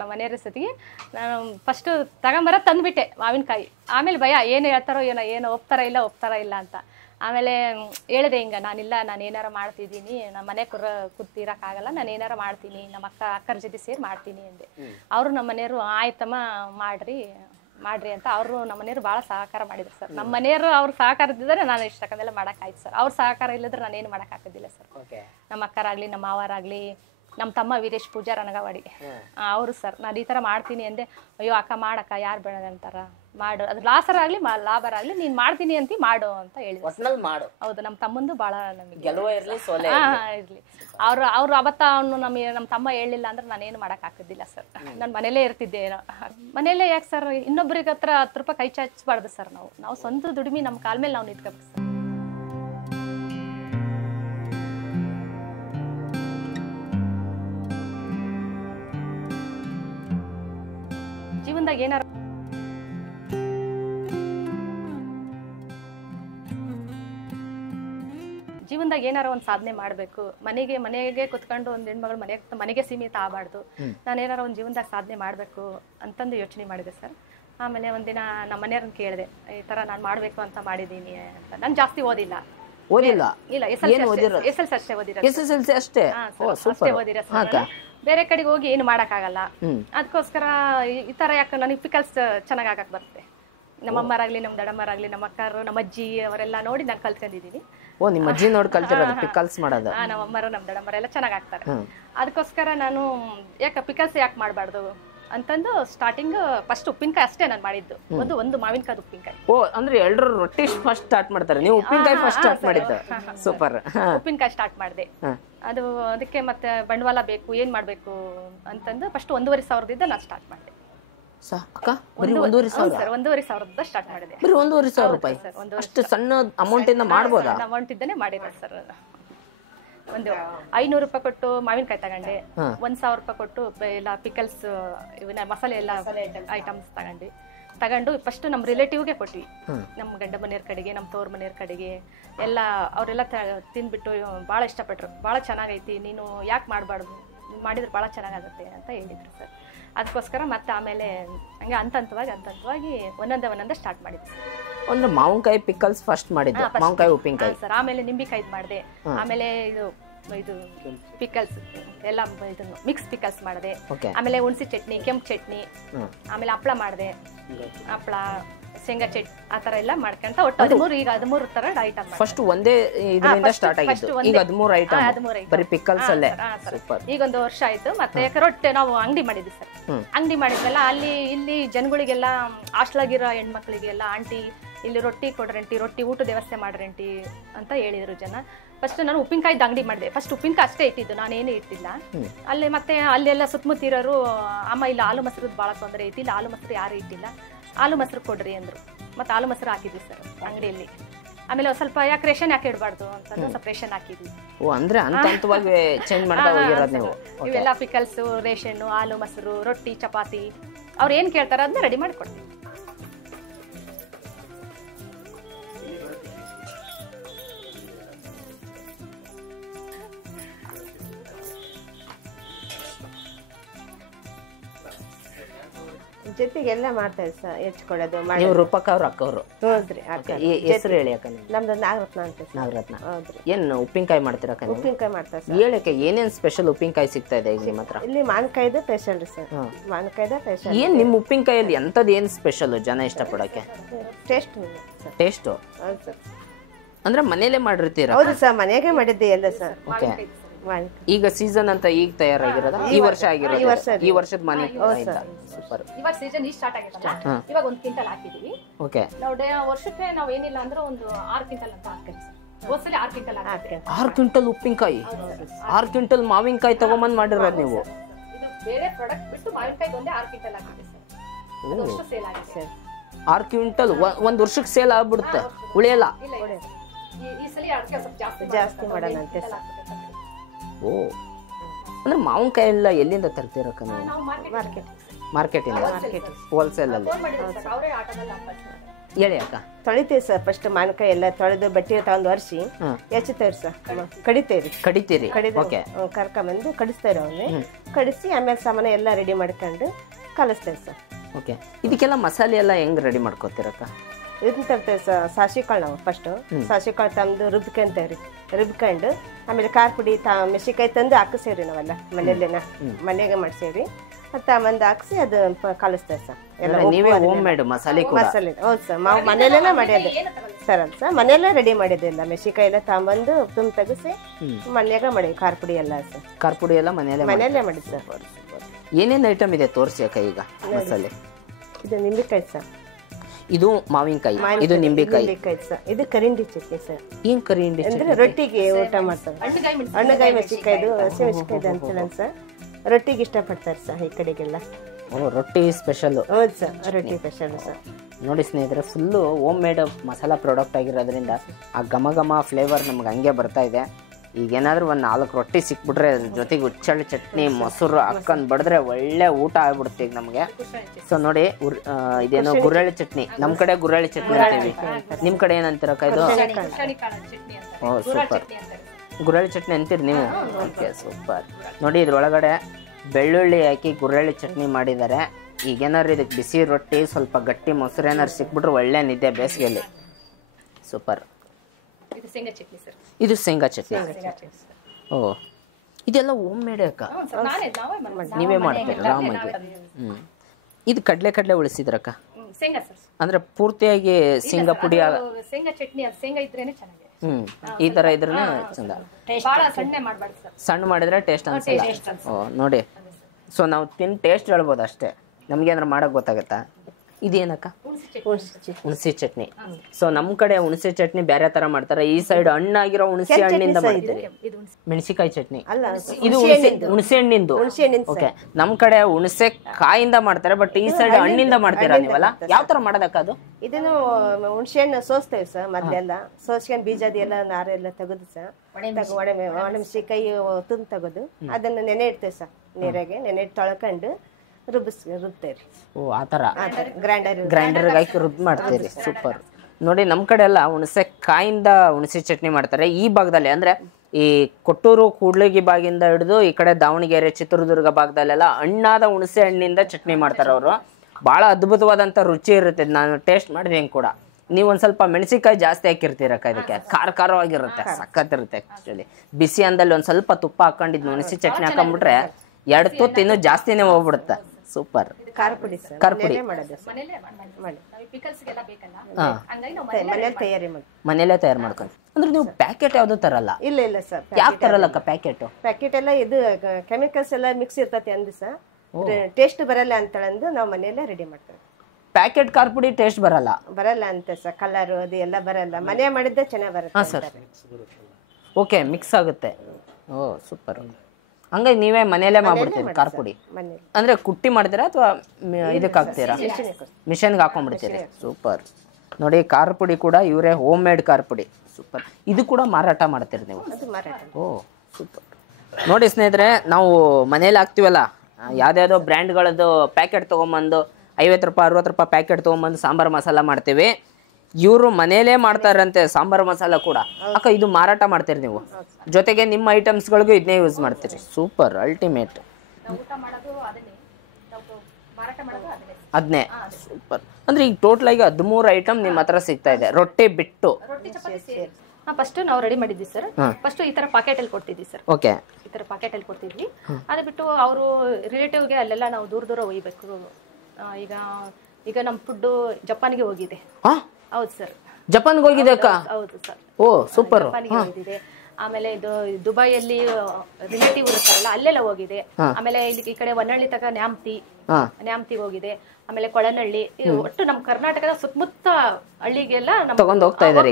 ನಮ್ಮ ಮನೆಯವರ ಸತಿಗೆ ನಾನು ಫಸ್ಟು ತಗೊಂಬರ ತಂದುಬಿಟ್ಟೆ ಮಾವಿನಕಾಯಿ. ಆಮೇಲೆ ಭಯ, ಏನು ಹೇಳ್ತಾರೋ ಏನೋ ಒಪ್ತಾರ ಇಲ್ಲ ಅಂತ. ಆಮೇಲೆ ಹೇಳಿದೆ, ಹಿಂಗೆ ನಾನು ಏನಾರ ಮಾಡ್ತಿದ್ದೀನಿ, ನಮ್ಮ ಮನೆ ಕೂತಿರೋಕ್ಕಾಗಲ್ಲ, ನಾನು ಏನಾರ ಮಾಡ್ತೀನಿ, ನಮ್ಮ ಅಕ್ಕರ ಜೊತೆ ಸೇರಿ ಮಾಡ್ತೀನಿ ಅಂದೆ. ಅವರು ನಮ್ಮ ಮನೆಯವರು ಆಯ್ತಮ್ಮ ಮಾಡ್ರಿ ಅಂತ ಅವರು ನಮ್ಮ ಮನೆಯವರು ಭಾಳ ಸಹಕಾರ ಮಾಡಿದ್ರು ಸರ್. ನಮ್ಮ ಮನೆಯವರು ಅವ್ರ ಸಹಕಾರ ಇದ್ದಿದ್ರೆ ನಾನು ಇಷ್ಟಕ್ಕೆಲ್ಲ ಮಾಡೋಕ್ಕಾಯ್ತು ಸರ್. ಅವ್ರ ಸಹಕಾರ ಇಲ್ಲದ್ರೆ ನಾನೇನು ಮಾಡೋಕ್ಕಾಗೋದಿಲ್ಲ ಸರ್. ನಮ್ಮ ಅಕ್ಕರಾಗಲಿ, ನಮ್ಮ ಮಾವರಾಗಲಿ, ನಮ್ಮ ತಮ್ಮ ವೀರೇಶ್ ಪೂಜಾರ್ ಅನಗವಾಡಿ ಅವರು ಸರ್. ನಾನು ಈ ಥರ ಮಾಡ್ತೀನಿ ಅಂದೆ. ಅಯ್ಯೋ ಅಕ್ಕ ಮಾಡಕ್ಕ, ಯಾರು ಬೇಡ ಅಂತಾರ, ಮಾಡು, ಅದು ಲಾಸರಾಗಲಿ ಲಾಭರಾಗಲಿ ನೀನು ಮಾಡ್ತೀನಿ ಅಂತ ಮಾಡು ಅಂತ ಹೇಳಿದ್ರು. ಹೌದು, ನಮ್ಮ ತಮ್ಮಂದು ಭಾಳ ನಮಗೆ ಇರಲಿ. ಅವ್ರು ಅವತ್ತ ನಮ್ಮ ತಮ್ಮ ಹೇಳಿಲ್ಲ ಅಂದ್ರೆ ನಾನೇನು ಮಾಡೋಕ್ಕಾಗೋದಿಲ್ಲ ಸರ್. ನಾನು ಮನೇಲೇ ಇರ್ತಿದ್ದೆ. ಮನೇಲೇ ಯಾಕೆ ಸರ್, ಇನ್ನೊಬ್ರಿಗೆ ಹತ್ರ 10 ರೂಪಾಯಿ ಕೈ ಚಾಚಬಾರ್ದು ಸರ್. ನಾವು ಸ್ವಂತ ದುಡಿಮೆ ನಮ್ಮ ಕಾಲ ಮೇಲೆ ನಾವು ನಿಂತ್ಕೋಬೇಕು ಸರ್. ಜೀವನದಾಗ ಏನಾರ ಒಂದು ಸಾಧನೆ ಮಾಡಬೇಕು. ಮನೆಗೆ ಕುತ್ಕೊಂಡು ಒಂದು ಹೆಣ್ಮಗಳು ಮನೆಗೆ ಸೀಮಿತ ಆಗಬಾರ್ದು. ನಾನೇನಾರ ಒಂದು ಜೀವನದಾಗ ಸಾಧನೆ ಮಾಡಬೇಕು ಅಂತಂದು ಯೋಚನೆ ಮಾಡಿದೆ ಸರ್. ಆಮೇಲೆ ಒಂದಿನ ನಮ್ಮ ಮನೆಯವ್ರನ್ನ ಕೇಳಿದೆ, ಈ ಥರ ನಾನು ಮಾಡಬೇಕು ಅಂತ ಮಾಡಿದ್ದೀನಿ ಅಂತ. ನಾನು ಜಾಸ್ತಿ ಓದಿಲ್ಲ. ಇಲ್ಲ, SSLC ಅಷ್ಟೇ ಓದಿರ ಸರ್. ಬೇರೆ ಕಡೆಗೆ ಹೋಗಿ ಏನು ಮಾಡೋಕ್ಕಾಗಲ್ಲ. ಅದಕ್ಕೋಸ್ಕರ ಈ ಥರ ಯಾಕೆ ನನಗೆ ಪಿಕಲ್ಸ್ ಚೆನ್ನಾಗಿ ಆಗಕ್ಕೆ ಬರುತ್ತೆ. ನಮ್ಮ ಅಮ್ಮರಾಗ್ಲಿ, ನಮ್ಮ ದಡಮ್ಮರಾಗ್ಲಿ, ನಮ್ಮ ಅಕ್ಕರು, ನಮ್ಮ ಅಜ್ಜಿ ಅವರೆಲ್ಲ ನೋಡಿ ನಾನು ಕಲ್ತ್ಕೊಂಡಿದ್ದೀನಿ. ಓ, ನಿಮ್ಮ ಅಜ್ಜಿ ನೋಡಿ ಕಲ್ತಿರೋದು ಪಿಕಲ್ಸ್ ಮಾಡೋದು? ನಮ್ಮ ಅಮ್ಮರು, ನಮ್ಮ ದಡಮ್ಮರೆಲ್ಲ ಚೆನ್ನಾಗಿ ಆಗ್ತಾರೆ. ಅದಕ್ಕೋಸ್ಕರ ನಾನು ಪಿಕಲ್ಸ್ ಯಾಕೆ ಮಾಡಬಾರ್ದು, ಅಂತಂದು ಸ್ಟಾರ್ಟಿಂಗ್ ಫಸ್ಟ್ ಉಪ್ಪಿನಕಾಯಿ ಅಷ್ಟೇ ನಾನು ಮಾಡಿದ್ದು. ಒಂದು ಮಾವಿನಕಾಯಿ ಉಪ್ಪಿನಕಾಯಿ. ಓ ಅಂದ್ರೆ ಎಲ್ಲರೂ ರೊಟ್ಟಿ ಫಸ್ಟ್ ಸ್ಟಾರ್ಟ್ ಮಾಡ್ತಾರೆ, ನೀವು ಉಪ್ಪಿನಕಾಯಿ ಫಸ್ಟ್ ಸ್ಟಾರ್ಟ್ ಮಾಡಿದ್ದು. ಸೂಪರ್. ಉಪ್ಪಿನಕಾಯಿ ಸ್ಟಾರ್ಟ್ ಮಾಡಿದೆ. ಅದು ಅದಕ್ಕೆ ಮತ್ತೆ ಬಂಡವಾಳ ಬೇಕು, ಏನ್ ಮಾಡ್ಬೇಕು ಅಂತಂದು ಫಸ್ಟ್ 1,500 ನಾನು ಸ್ಟಾರ್ಟ್ ಮಾಡಿದೆ. ಅಕ್ಕ ಬರೀ 1,500? 1,500 ಸ್ಟಾರ್ಟ್ ಮಾಡಿದೆ. ಬರೀ 1,500 ರೂಪಾಯಿ? ಅಷ್ಟು ಸಣ್ಣ ಅಮೌಂಟ್ ಇಂದ ಮಾಡ್ಬೋದಾ? ಅಮೌಂಟ್ ಇದ್ದಾನೆ ಮಾಡಿರೋದು ಸರ್. ಒಂದು 500 ರೂಪಾಯಿ ಕೊಟ್ಟು ಮಾವಿನಕಾಯಿ ತಗೊಂಡೆ, 1,000 ರೂಪಾಯಿ ಕೊಟ್ಟು ಎಲ್ಲ ಪಿಕಲ್ಸ್ ಇವನ್ನ ಮಸಾಲೆ ಎಲ್ಲ ಐಟಮ್ಸ್ ತಗೊಂಡು ಫಸ್ಟ್ ನಮ್ಮ ರಿಲೇಟಿವ್ಗೆ ಕೊಟ್ವಿ. ನಮ್ಮ ಗಂಡ ಮನೆಯವ್ರ ಕಡೆಗೆ, ನಮ್ಮ ತವ್ರ ಮನೆಯವ್ರ ಕಡೆಗೆ ಎಲ್ಲ ಅವರೆಲ್ಲ ತಿಂದ್ಬಿಟ್ಟು ಭಾಳ ಇಷ್ಟಪಟ್ರು. ಭಾಳ ಚೆನ್ನಾಗೈತಿ, ನೀನು ಯಾಕೆ ಮಾಡಬಾರ್ದು, ಮಾಡಿದ್ರೆ ಭಾಳ ಚೆನ್ನಾಗಾಗುತ್ತೆ ಅಂತ ಹೇಳಿದ್ರು ಸರ್. ಅದಕ್ಕೋಸ್ಕರ ಮತ್ತೆ ಆಮೇಲೆ ಹಂಗೆ ಹಂತವಾಗಿ ಒಂದೊಂದೇ ಸ್ಟಾರ್ಟ್ ಮಾಡಿದ್ವಿ. ಅಂದ್ರೆ ಮಾವಿನಕಾಯಿ ಪಿಕಲ್ಸ್ ಫಸ್ಟ್ ಮಾಡಿದ್ದು, ಮಾವಿನಕಾಯಿ ಉಪ್ಪಿನಕಾಯಿ ಸರ್. ಆಮೇಲೆ ನಿಂಬಿಕಾಯಿ ಮಾಡಿದೆ, ಆಮೇಲೆ ಇದು ಪಿಕಲ್ಸ್ ಎಲ್ಲ ಇದನ್ನು ಮಿಕ್ಸ್ ಪಿಕಲ್ಸ್ ಮಾಡಿದೆ. ಆಮೇಲೆ ಹುಣಸಿ ಚಟ್ನಿ, ಕೆಂಪು ಚಟ್ನಿ, ಆಮೇಲೆ ಹಪ್ಪಳ ಮಾಡಿದೆ, ಹಪ್ಪಳ, ಶೇಂಗಾ ಚಟ್ನಿ, ಆ ತರ ಎಲ್ಲ ಮಾಡ್ಕೊಂತ ಒಟ್ಟು 13 ತರ ಐಟಮ್. ಫಸ್ಟ್ ಒಂದೇ ಇದರಿಂದ ಸ್ಟಾರ್ಟ್ ಆಗಿತ್ತು, ಈಗ 13 ಐಟಮ್ ಬರೀ ಪಿಕಲ್ಸ್ ಅಲ್ಲೇ. ಈಗ 1 ವರ್ಷ ಆಯ್ತು. ಮತ್ತೆ ರೊಟ್ಟಿ ನಾವು ಅಂಗಡಿ ಮಾಡಿದ್ವಿ ಸರ್. ಅಂಗಡಿ ಮಾಡಿದ್ವಲ್ಲ, ಇಲ್ಲಿ ಜನಗಳಿಗೆಲ್ಲ ಹಾಸ್ಟೆಲಾಗಿರೋ ಹೆಣ್ಮಕ್ಳಿಗೆಲ್ಲ ಆಂಟಿ ಇಲ್ಲಿ ರೊಟ್ಟಿ ಕೊಡ್ರಂಟಿ, ರೊಟ್ಟಿ ಊಟದ ವ್ಯವಸ್ಥೆ ಮಾಡ್ರಂಟಿ ಅಂತ ಹೇಳಿದ್ರು ಜನ. ಫಸ್ಟ್ ನಾನು ಉಪ್ಪಿನಕಾಯಿದ ಅಂಗಡಿ ಮಾಡಿದೆ. ಫಸ್ಟ್ ಉಪ್ಪಿನಕಾಯಿ ಅಷ್ಟೇ ಇಟ್ಟಿದ್ದು, ನಾನೇನು ಇಟ್ಟಿಲ್ಲ. ಅಲ್ಲಿ ಮತ್ತೆ ಅಲ್ಲೆಲ್ಲ ಸುತ್ತಮುತ್ತ ಇರೋರು, ಅಮ್ಮ ಇಲ್ಲ ಹಾಲು ಮೊಸರದ್ದು ಭಾಳ ತೊಂದರೆ ಐತಿ, ಇಲ್ಲ ಹಾಲು ಮೊಸರು ಯಾರು ಇಟ್ಟಿಲ್ಲ, ಹಾಲು ಮೊಸರು ಕೊಡ್ರಿ ಅಂದ್ರು. ಮತ್ತೆ ಹಾಲು ಮೊಸರು ಹಾಕಿದ್ವಿ ಸರ್ ಅಂಗಡಿಯಲ್ಲಿ. ಆಮೇಲೆ ಸ್ವಲ್ಪ ಯಾಕೆ ರೇಷನ್ ಯಾಕೆ ಇಡಬಾರ್ದು ಅಂತಂದ್ರೆ ಸ್ವಲ್ಪ ರೇಷನ್ ಹಾಕಿದ್ವಿ. ಅಂದ್ರೆ ಹಂತವಾಗಿ ಚೇಂಜ್ ಮಾಡ್ತಾ ಹೋಗಿರೋದು ನೀವು. ಇವೆಲ್ಲ ಪಿಕಲ್ಸ್, ರೇಷನ್, ಹಾಲು ಮೊಸರು, ರೊಟ್ಟಿ, ಚಪಾತಿ ಅವ್ರು ಏನ್ ಕೇಳ್ತಾರ ಅದನ್ನ ರೆಡಿ ಮಾಡಿಕೊಡ್ತೀವಿ. ಜೊತೆಗೆಲ್ಲ ಮಾಡ್ತಾರೆ ಸರ್, ಹೆಚ್ಕೊಡೋದು. ನೀವು ರೂಪಕ್ಕ ಅವ್ರ ಅಕ್ಕವ್ರು? ಹೌದ್ರಿ. ಹೆಸರು ಹೇಳಿ ಅಕ್ಕ. ನಮ್ದು ನಾಗರತ್ನ ಅಂತ. ನಾಗರತ್ನ. ಹೌದ್ರಿ. ಏನು ಉಪ್ಪಿನಕಾಯಿ ಮಾಡ್ತೀರಾ ಅಕ್ಕ? ಉಪ್ಪಿನಕಾಯಿ ಮಾಡ್ತಾರೆ ಸರ್. ಹೇಳಕ್ಕೆ ಏನೇನ್ ಸ್ಪೆಷಲ್ ಉಪ್ಪಿನಕಾಯಿ ಸಿಗ್ತಾ ಇದೆ ಈಗ ನಿಮ್ಮ ಹತ್ರ? ಇಲ್ಲಿ ಮಾವಿನಕಾಯಿದು ಸ್ಪೆಷಲ್ ರೀ ಸರ್. ಮಾವಿನಕಾಯಿದ ಸ್ಪೆಷಲ್. ಏನ್ ನಿಮ್ಮ ಉಪ್ಪಿನಕಾಯಲ್ಲಿ ಎಂತದ್ ಏನ್ ಸ್ಪೆಷಲ್ ಜನ ಇಷ್ಟಪಡಕ್ಕೆ? ಟೇಸ್ಟ್. ಟೇಸ್ಟ್? ಹೌದು ಸರ್. ಅಂದ್ರೆ ಮನೇಲೆ ಮಾಡಿರ್ತೀರಾ? ಹೌದು ಸರ್, ಮನೆಯಾಗೆ ಮಾಡಿದ್ದೆ ಎಲ್ಲ ಸರ್. ಓಕೆ. ಈಗ ಸೀಸನ್ ಅಂತ ಈಗ ತಯಾರಾಗಿರೋದ? ಈ ವರ್ಷ ಆಗಿರೋದು? ಈ ವರ್ಷದ ಮನೆ. ಸೂಪರ್. ಇವಾಗ ಸೀಸನ್ ಈ ಸ್ಟಾರ್ಟ್ ಆಗಿತ್ತಲ್ಲ, ಇವಾಗ 1 ಕ್ವಿಂಟಲ್ ಹಾಕಿದೀವಿ. ಓಕೆ. ನಾವು ವರ್ಷಕ್ಕೆ ನಾವು ಏನಿಲ್ಲ ಅಂದ್ರೆ ಒಂದು 6 ಕ್ವಿಂಟಲ್ ಅಂತ ಹಾಕ್ತೀವಿ ಸರ್. ಹೋದ್ಸಲಿ 6 ಕ್ವಿಂಟಲ್ ಹಾಕ್ತೀವಿ. 6 ಕ್ವಿಂಟಲ್ ಉಪ್ಪಿನಕಾಯಿ, 6 ಕ್ವಿಂಟಲ್ ಮಾವಿನಕಾಯಿ ತಗೊಂಬಂದ್ ಮಾಡಿರೋದು ನೀವು? ಇದು ಬೇರೆ ಪ್ರಾಡಕ್ಟ್ ಬಿಟ್ಟು ಮಾವಿನಕಾಯಿ ಒಂದೇ 6 ಕ್ವಿಂಟಲ್ ಹಾಕಿದ್ವಿ ಸರ್. ಅದು ವರ್ಷ ಸೇಲ್ ಆಗಿದೆ ಸರ್. 6 ಕ್ವಿಂಟಲ್ ಒಂದ್ ವರ್ಷಕ್ಕೆ ಸೇಲ್ ಆಗ್ಬಿಡುತ್ತೆ, ಉಳಿಯಲ್ಲ? ಈ ಸಲ ಅದಕ್ಕೆ ಸ್ವಲ್ಪ ಜಾಸ್ತಿ ಮಾಡೋಣ ಅಂತ ಸರ್. ಓ, ಅಂದ್ರೆ ಮಾವಿನಕಾಯಿ ಎಲ್ಲ ಎಲ್ಲಿಂದ ತರ್ತೀರಕ್ಕ ನೀವು? ಮಾರ್ಕೆಟ್ ಇಂದ? ಹೋಲ್ಸೇಲ್ ಅಲ್ಲಿ? ಹೇಳಿ ಅಕ್ಕ. ತೊಳಿತೀವಿ ಸರ್. ಫಸ್ಟ್ ಮಾವಿನಕಾಯಿ ಎಲ್ಲ ತೊಳೆದು ಬಟ್ಟೆ ತಗೊಂಡು ಒರೆಸಿ ಹೆಚ್ಚುತ್ತೇವ್ರಿ ಸರ್. ಕಡಿತೀರಿ. ಕರ್ಕೊಂಬಂದು ಕಡಿಸ್ತೇವ್ರಿ. ಅವನ್ನೇ ಕಡಿಸಿ ಆಮೇಲೆ ಸಾಮಾನು ಎಲ್ಲ ರೆಡಿ ಮಾಡ್ಕೊಂಡು ಕಲಿಸ್ತೇವೆ ಸರ್. ಓಕೆ. ಇದಕ್ಕೆಲ್ಲ ಮಸಾಲೆ ಎಲ್ಲ ಹೆಂಗ್ ರೆಡಿ ಮಾಡ್ಕೋತೀರಕ್ಕ? ಇದನ್ನ ತರ್ತೇವೆ ಸರ್. ಸಾಸಿವೆ ಕಾಳು ನಾವು ಫಸ್ಟ್ ಸಾಸಿವೆ ಕಾಳು ತಂದು ರುಬ್ಕೊಂತೇವ್ರಿ. ರುಬ್ಕೊಂಡು ಆಮೇಲೆ ಖಾರ ಪುಡಿ ಮೆಣಸಿನ್ಕಾಯಿ ತಂದು ಹಾಕಿಸ್ತೇವ್ರಿ. ನಾವೆಲ್ಲ ಮನೆಯಾಗೆ ಮಾಡ್ಸೇವ್ರಿ. ಮತ್ತೆ ಮಂದಿ ಹಾಕ್ಸಿ ಅದು ಕಲಿಸ್ತೇವೆ ಸರ್. ಎಲ್ಲ ನೀವೇ ಹೋಮ್ ಮೇಡ್ ಮಸಾಲೆ? ಹೌದು ಸರ್, ನಾವು ಮನೆಯಲ್ಲೇನೆ ಮಾಡ್ಯೋದು ಸರ್. ಅಂತ ಸರ್ ಮನೆಯಲ್ಲೇ ರೆಡಿ ಮಾಡಿದ್ದಿಲ್ಲ. ಮೆಣಸಿನ್ಕಾಯಿ ಎಲ್ಲ ತಗೊಂಬಂದು ತುಂಬ ತೆಗಿಸಿ ಮನೆಯಾಗ ಮಾಡಿ ಖಾರ ಪುಡಿ ಎಲ್ಲ ಸರ್. ಖಾರ ಪುಡಿ ಎಲ್ಲ ಮನೆಯಲ್ಲೇ ಮಾಡಿ ಸರ್. ಏನೇನು ಐಟಮ್ ಇದೆ ತೋರಿಸಿ ಅಕ್ಕ ಈಗ ಮಸಾಲೆ? ಇದು ನಿಂಬೆಕಾಯಿ ಸರ್. ಇದು ಮಾವಿನಕಾಯಿ, ಇದು ನಿಂಬೆಕಾಯಿ ಸರ್. ಇದು ಕರಿಂಡಿ ಚಟ್ನಿ ಸರ್. ಏನ್ ಕರಿಂಡಿ ಅಂದ್ರೆ ರೊಟ್ಟಿಗೆ ಊಟ ಮಾಡ್ತಾರೆ. ಹಣ್ಣುಗಾಯಿ ಮೆಣಸಿನ್ಕಾಯ್ದು, ಹಸಿ ಮೆಣಸಿನ್ಕಾಯ್ದು ಅಂತೀರ ಸರ್. ರೊಟ್ಟಿಗೆ ಇಷ್ಟಪಡ್ತಾರೆ ಸರ್ ಈ ಕಡೆಗೆಲ್ಲ. ರೊಟ್ಟಿ ಸ್ಪೆಷಲ್? ಹೌದು ಸರ್, ರೊಟ್ಟಿ ಸ್ಪೆಷಲ್ ಸರ್. ನೋಡಿ ಸ್ನೇಹಿತರೆ, full home made masala product ಆಗಿರೋದ್ರಿಂದ ಆ ಘಮ ಫ್ಲೇವರ್ ನಮ್ಗೆ ಹಂಗೆ ಬರ್ತಾ ಇದೆ. ಈಗೇನಾದ್ರೂ ಒಂದು 4 ರೊಟ್ಟಿ ಸಿಕ್ಬಿಟ್ರೆ ಅದ್ರ ಜೊತೆಗೆ ಹುಚ್ಚಳ್ಳಿ ಚಟ್ನಿ ಮೊಸರು ಹಾಕೊಂಡ್ ಬಡಿದ್ರೆ ಒಳ್ಳೆ ಊಟ ಆಗ್ಬಿಡುತ್ತೆ ಈಗ ನಮ್ಗೆ. ಸೊ ನೋಡಿ, ಇದೇನೋ ಗುರೆಳ್ಳಿ ಚಟ್ನಿ. ನಮ್ ಕಡೆ ಗುರೆಳ್ಳಿ ಚಟ್ನಿ ಅಂತೀವಿ, ನಿಮ್ ಕಡೆ ಏನಂತೀರಕ್ಕ ಇದು? ಓ ಸೂಪರ್, ಗುರೆಳ್ಳಿ ಚಟ್ನಿ ಅಂತೀರಿ ನೀವು? Okay super. ನೋಡಿ ಇದ್ರೊಳಗಡೆ ಬೆಳ್ಳುಳ್ಳಿ ಹಾಕಿ ಗುರೆಳ್ಳಿ ಚಟ್ನಿ ಮಾಡಿದ್ದಾರೆ. ಈಗೇನಾದ್ರು ಇದಕ್ಕೆ ಬಿಸಿ ರೊಟ್ಟಿ ಸ್ವಲ್ಪ ಗಟ್ಟಿ ಮೊಸರು ಏನಾದ್ರು ಸಿಕ್ಬಿಟ್ರೆ ಒಳ್ಳೆ ನಿದ್ದೆ ಬೇಸಿಗೆಯಲ್ಲಿ. ಸೂಪರ್. ಇದು ಶೇಂಗಾ ಚಟ್ನಿ. ಓ, ಇದೆಲ್ಲ ಹೋಮ್ ಮೇಡ್ ಅಕ್ಕ? ನೀವೇ ಮಾಡ್ತೀರ ರಾಮಾಗಿ? ಇದು ಕಡಲೆ ಉಳಿಸಿದ್ರಕ್ಕ? ಅಂದ್ರೆ ಪೂರ್ತಿಯಾಗಿ ಶೇಂಗಾ ಪುಡಿ? ಈ ತರ ಇದ್ರೆ ಚಂದ. ಸಣ್ಣ ಮಾಡಿದ್ರೆ ಟೇಸ್ಟ್ ಅನ್ಸಲ್ಲ. ಓ ನೋಡಿ, ಸೊ ನಾವು ತಿಂದು ಟೇಸ್ಟ್ ಹೇಳ್ಬೋದು ಅಷ್ಟೇ, ನಮಗೆ ಏನಾರು ಮಾಡೋಕೆ ಗೊತ್ತಾಗತ್ತಾ? ಇದೇನಕ್ಕ? ಹುಣಸೆ ಚಟ್ನಿ. ಸೊ ನಮ್ಮ ಕಡೆ ಹುಣಸೆ ಚಟ್ನಿ ಬೇರೆ ತರ ಮಾಡ್ತಾರೆ, ಈ ಸೈಡ್ ಹಣ್ಣಾಗಿರೋ ಹುಣಸೆ ಹಣ್ಣಿಂದ ಮಾಡ್ತಾರೆ. ಮೆಣಸಿಕಾಯಿ ಚಟ್ನಿ ಇದು ಹುಣಸೆ ಹಣ್ಣಿಂದು. ಓಕೆ, ನಮ್ ಕಡೆ ಹುಣಸೆ ಕಾಯಿಂದ ಮಾಡ್ತಾರೆ, ಬಟ್ ಈ ಸೈಡ್ ಹಣ್ಣಿಂದ ಮಾಡ್ತೀರಾ ನೀವಲ್ಲ? ಯಾವ ತರ ಮಾಡೋದಕ್ಕ ಅದು? ಇದನ್ನು ಹುಣಸೆ ಹಣ್ಣು ಸೋಸ್ತೇವೆ ಸರ್, ಮೊದ್ಲೆಲ್ಲ ಸೋಸ್ಕೊಂಡು ಬೀಜದ ಎಲ್ಲ ನಾರೆಲ್ಲ ತೆಗೆದು ಸರ್, ಒಣಮೆಣಸಿಕಾಯಿ ತುಂಡು ತೆಗೆದು ಅದನ್ನ ನೆನೆ ಇಡ್ತೇವೆ ಸರ್, ನೀರಾಗೆ ನೆನೆ ಇಟ್ಟು ತೊಳ್ಕೊಂಡು ರುಬ್ತೇವೆ. ಓ, ಆ ತರ ಗ್ರೈಂಡರ್ ಹಾಕಿ ರುಬ್ ಮಾಡ್ತೀರಿ. ಸೂಪರ್. ನೋಡಿ ನಮ್ಮ ಕಡೆ ಎಲ್ಲ ಹುಣಸೆ ಕಾಯಿಂದ ಹುಣಸೆ ಚಟ್ನಿ ಮಾಡ್ತಾರೆ. ಈ ಭಾಗದಲ್ಲಿ ಅಂದ್ರೆ ಈ ಕೊಟ್ಟೂರು ಕೂಡ್ಲಿಗಿ ಭಾಗದಿಂದ ಹಿಡಿದು ಈ ಕಡೆ ದಾವಣಗೆರೆ ಚಿತ್ರದುರ್ಗ ಭಾಗದಲ್ಲೆಲ್ಲ ಹಣ್ಣಾದ ಹುಣಸೆ ಹಣ್ಣಿಂದ ಚಟ್ನಿ ಮಾಡ್ತಾರೆ ಅವರು. ಬಹಳ ಅದ್ಭುತವಾದಂತ ರುಚಿ ಇರುತ್ತೆ. ನಾನು ಟೇಸ್ಟ್ ಮಾಡಿದೀನಿ ಕೂಡ. ನೀವು ಒಂದ್ ಸ್ವಲ್ಪ ಮೆಣಸಿಕಾಯಿ ಜಾಸ್ತಿ ಹಾಕಿರ್ತೀರಕ್ಕ, ಇದಕ್ಕೆ ಖಾರವಾಗಿರುತ್ತೆ, ಸಖತ್ತಿರುತ್ತೆ. ಆಕ್ಚುಲಿ ಬಿಸಿ ಅಂದಲ್ಲಿ ಒಂದ್ ಸ್ವಲ್ಪ ತುಪ್ಪ ಹಾಕೊಂಡಿದ್ ಹುಣಸೆ ಚಟ್ನಿ ಹಾಕೊಂಡ್ಬಿಟ್ರೆ 2 ತುತ್ತು ಇನ್ನೂ ಜಾಸ್ತಿನೇ ಹೋಗ್ಬಿಡುತ್ತೆ. ಸೂಪರ್. ಖಾರ ಪುಡಿ ಮನೇಲೆ ತಯಾರು ಮಾಡ್ಕೊಂಡು. ಅಂದ್ರೆ ನೀವು ಪ್ಯಾಕೆಟ್ ಯಾವ್ದು ತರಲ್ಲ? ಇಲ್ಲ ಸರ್. ಯಾಕೆ ತರಲ್ಲಕ್ಕ ಪ್ಯಾಕೆಟ್ ಎಲ್ಲ ಇದು ಕೆಮಿಕಲ್ಸ್ ಎಲ್ಲ ಮಿಕ್ಸ್ ಇರ್ತೈತಿ ಅಂದ್ ಸರ್, ಟೇಸ್ಟ್ ಬರಲ್ಲ ಅಂತಂದು ನಾವು ಮನೆಯಲ್ಲೇ ರೆಡಿ ಮಾಡ್ತೇವೆ. ಪ್ಯಾಕೆಟ್ ಖಾರ ಪುಡಿ ಟೇಸ್ಟ್ ಬರಲ್ಲ ಅಂತ ಸರ್, ಕಲರ್ ಅದು ಎಲ್ಲ ಬರಲ್ಲ, ಮನೆ ಮಾಡಿದ್ದೆ ಚೆನ್ನಾಗಿ ಬರುತ್ತೆ. ಸರ್ ಓಕೆ, ಮಿಕ್ಸ್ ಆಗುತ್ತೆ. ಓ ಸೂಪರ್. ಹಂಗಾಗಿ ನೀವೇ ಮನೇಲೆ ಮಾಡ್ಬಿಡ್ತೀರಿ ಖಾರ ಪುಡಿ? ಅಂದ್ರೆ ಕುಟ್ಟಿ ಮಾಡ್ತೀರಾ ಅಥವಾ ಇದಕ್ಕೆ ಹಾಕ್ತೀರಾ? ಮಿಷನ್ಗೆ ಹಾಕೊಂಡ್ಬಿಡ್ತೀರಿ. ಸೂಪರ್. ನೋಡಿ ಖಾರ ಪುಡಿ ಕೂಡ ಇವರೇ ಹೋಮ್ ಮೇಡ್ ಖಾರ ಪುಡಿ. ಸೂಪರ್. ಇದು ಕೂಡ ಮಾರಾಟ ಮಾಡ್ತೀರಿ ನೀವು? ಓ ಸೂಪರ್. ನೋಡಿ ಸ್ನೇಹಿತರೆ, ನಾವು ಮನೇಲಿ ಹಾಕ್ತಿವಲ್ಲ ಯಾವ್ದಾವುದೋ ಬ್ರ್ಯಾಂಡ್ಗಳದ್ದು ಪ್ಯಾಕೆಟ್ ತೊಗೊಂಬಂದು 50 ರೂಪಾಯಿ 60 ರೂಪಾಯಿ ಪ್ಯಾಕೆಟ್ ತೊಗೊಂಬಂದು ಸಾಂಬಾರು ಮಸಾಲ ಮಾಡ್ತೀವಿ. ಇವರು ಮನೇಲೇ ಮಾಡ್ತಾರಂತೆ ಸಾಂಬಾರು ಮಸಾಲ ಕೂಡ. ಅಕ್ಕ ಇದು ಮಾರಾಟ ಮಾಡ್ತೀರಿ ನೀವು, ಜೊತೆಗೆ ನಿಮ್ಮ ಐಟಮ್ಸ್ಗಳಿಗೂ ಇದನ್ನೇ ಯೂಸ್ ಮಾಡ್ತೀರಿ. Super, ultimate. ಅದನ್ನೇ ಸೂಪರ್. ಅಂದ್ರೆ ಈಗ ಟೋಟಲ್ ಆಗಿ 13 ಐಟಮ್ ನಿಮ್ಮ ಹತ್ರ ಸಿಗ್ತಾ ಇದೆ, ರೊಟ್ಟಿ ಬಿಟ್ಟು. ಫಸ್ಟ್ ನಾವು ರೆಡಿ ಮಾಡಿದ್ವಿ ಸರ್. ಫಸ್ಟ್ ಈ ತರ ಪಾಕೆಟ್ ಅಲ್ಲಿ ಕೊಡ್ತಿದ್ವಿ ಸರ್. ಓಕೆ, ಈ ತರ ಪಾಕೆಟ್ ಅಲ್ಲಿ ಕೊಡ್ತಿದ್ವಿ. ಅದ್ ಬಿಟ್ಟು ಅವರು ರಿಲೇಟಿವ್ಗೆ ಅಲ್ಲೆಲ್ಲ ನಾವು ದೂರ ಒಯ್ಬೇಕು. ಈಗ ನಮ್ ಫುಡ್ ಜಪಾನ್ಗೆ ಹೋಗಿದೆ. ಹೌದು ಸರ್, ಜಪಾನ್ಗೆ ಹೋಗಿದೆ ಅಕ್ಕ? ಹೌದು ಸರ್. ಓ ಸೂಪರ್. ಜಪಾನ್ಗೆ ಹೋಗಿದೆ. ಆಮೇಲೆ ಇದು ದುಬೈಯಲ್ಲಿ ರಿಲೇಟಿವ್ ಇರ್ತಾರಲ್ಲ ಅಲ್ಲೆಲ್ಲ ಹೋಗಿದೆ. ಆಮೇಲೆ ಇಲ್ಲಿ ಈ ಕಡೆ ಹೊನ್ನಳ್ಳಿ ತಕ ನ್ಯಾಮ್ತಿ ಹೋಗಿದೆ. ಆಮೇಲೆ ಕೊಳನಹಳ್ಳಿ, ಒಟ್ಟು ನಮ್ಮ ಕರ್ನಾಟಕದ ಸುತ್ತಮುತ್ತ ಹಳ್ಳಿಗೆಲ್ಲ ತಗೊಂಡ್ ಹೋಗ್ತಾ ಇದಾರೆ.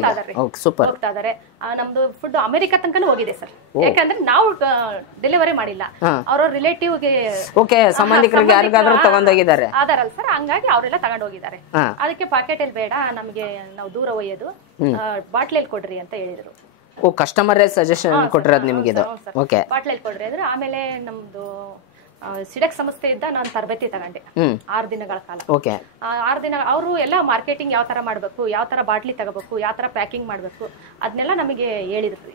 ಹೋಗ್ತಾ ಇದಾರೆ. ನಮ್ದು ಫುಡ್ ಅಮೆರಿಕ ತನಕನೂ ಹೋಗಿದೆ ಸರ್. ಯಾಕಂದ್ರೆ ನಾವು ಡೆಲಿವರಿ ಮಾಡಿಲ್ಲ, ಅವ್ರ ರಿಲೇಟಿವ್ಗೆ ಸಂಬಂಧಿಕರಿಗೆ ಯಾರಿಗಾದ್ರೂ ತಗೊಂಡೋಗಿದ್ದಾರೆ ಆದಾರಲ್ಲ ಸರ್, ಹಂಗಾಗಿ ಅವರೆಲ್ಲ ತಗೊಂಡ್ ಹೋಗಿದ್ದಾರೆ. ಅದಕ್ಕೆ ಪಾಕೆಟ್ ಅಲ್ಲಿ ಬೇಡ ನಮ್ಗೆ, ನಾವು ದೂರ ಒಯ್ಯೋದು, ಬಾಟ್ಲಲ್ಲಿ ಕೊಡ್ರಿ ಅಂತ ಹೇಳಿದ್ರು. ಓ, ಕಸ್ಟಮರೇ ಸಜೆಷನ್ ಕೊಟ್ಟಿರೋದು ನಿಮಗೆ ಇದು? ಓಕೆ, ಬಾಟ್ಲಲ್ಲಿ ಕೊಡ್ರಿ ಅಂದ್ರೆ. ಆಮೇಲೆ ನಮ್ದು ಸಿಡಕ್ ಸಂಸ್ಥೆಯಿಂದ ನಾನು ತರಬೇತಿ ತಗೊಂಡೆ 6 ದಿನಗಳ ಕಾಲ. 6 ದಿನ ಅವರು ಎಲ್ಲ ಮಾರ್ಕೆಟಿಂಗ್ ಯಾವ ತರ ಮಾಡ್ಬೇಕು, ಯಾವ ತರ ಬಾಟ್ಲಿ ತಗೋಬೇಕು, ಯಾವ ತರ ಪ್ಯಾಕಿಂಗ್ ಮಾಡ್ಬೇಕು ಅದನ್ನೆಲ್ಲ ನಮಗೆ ಹೇಳಿದ್ರು.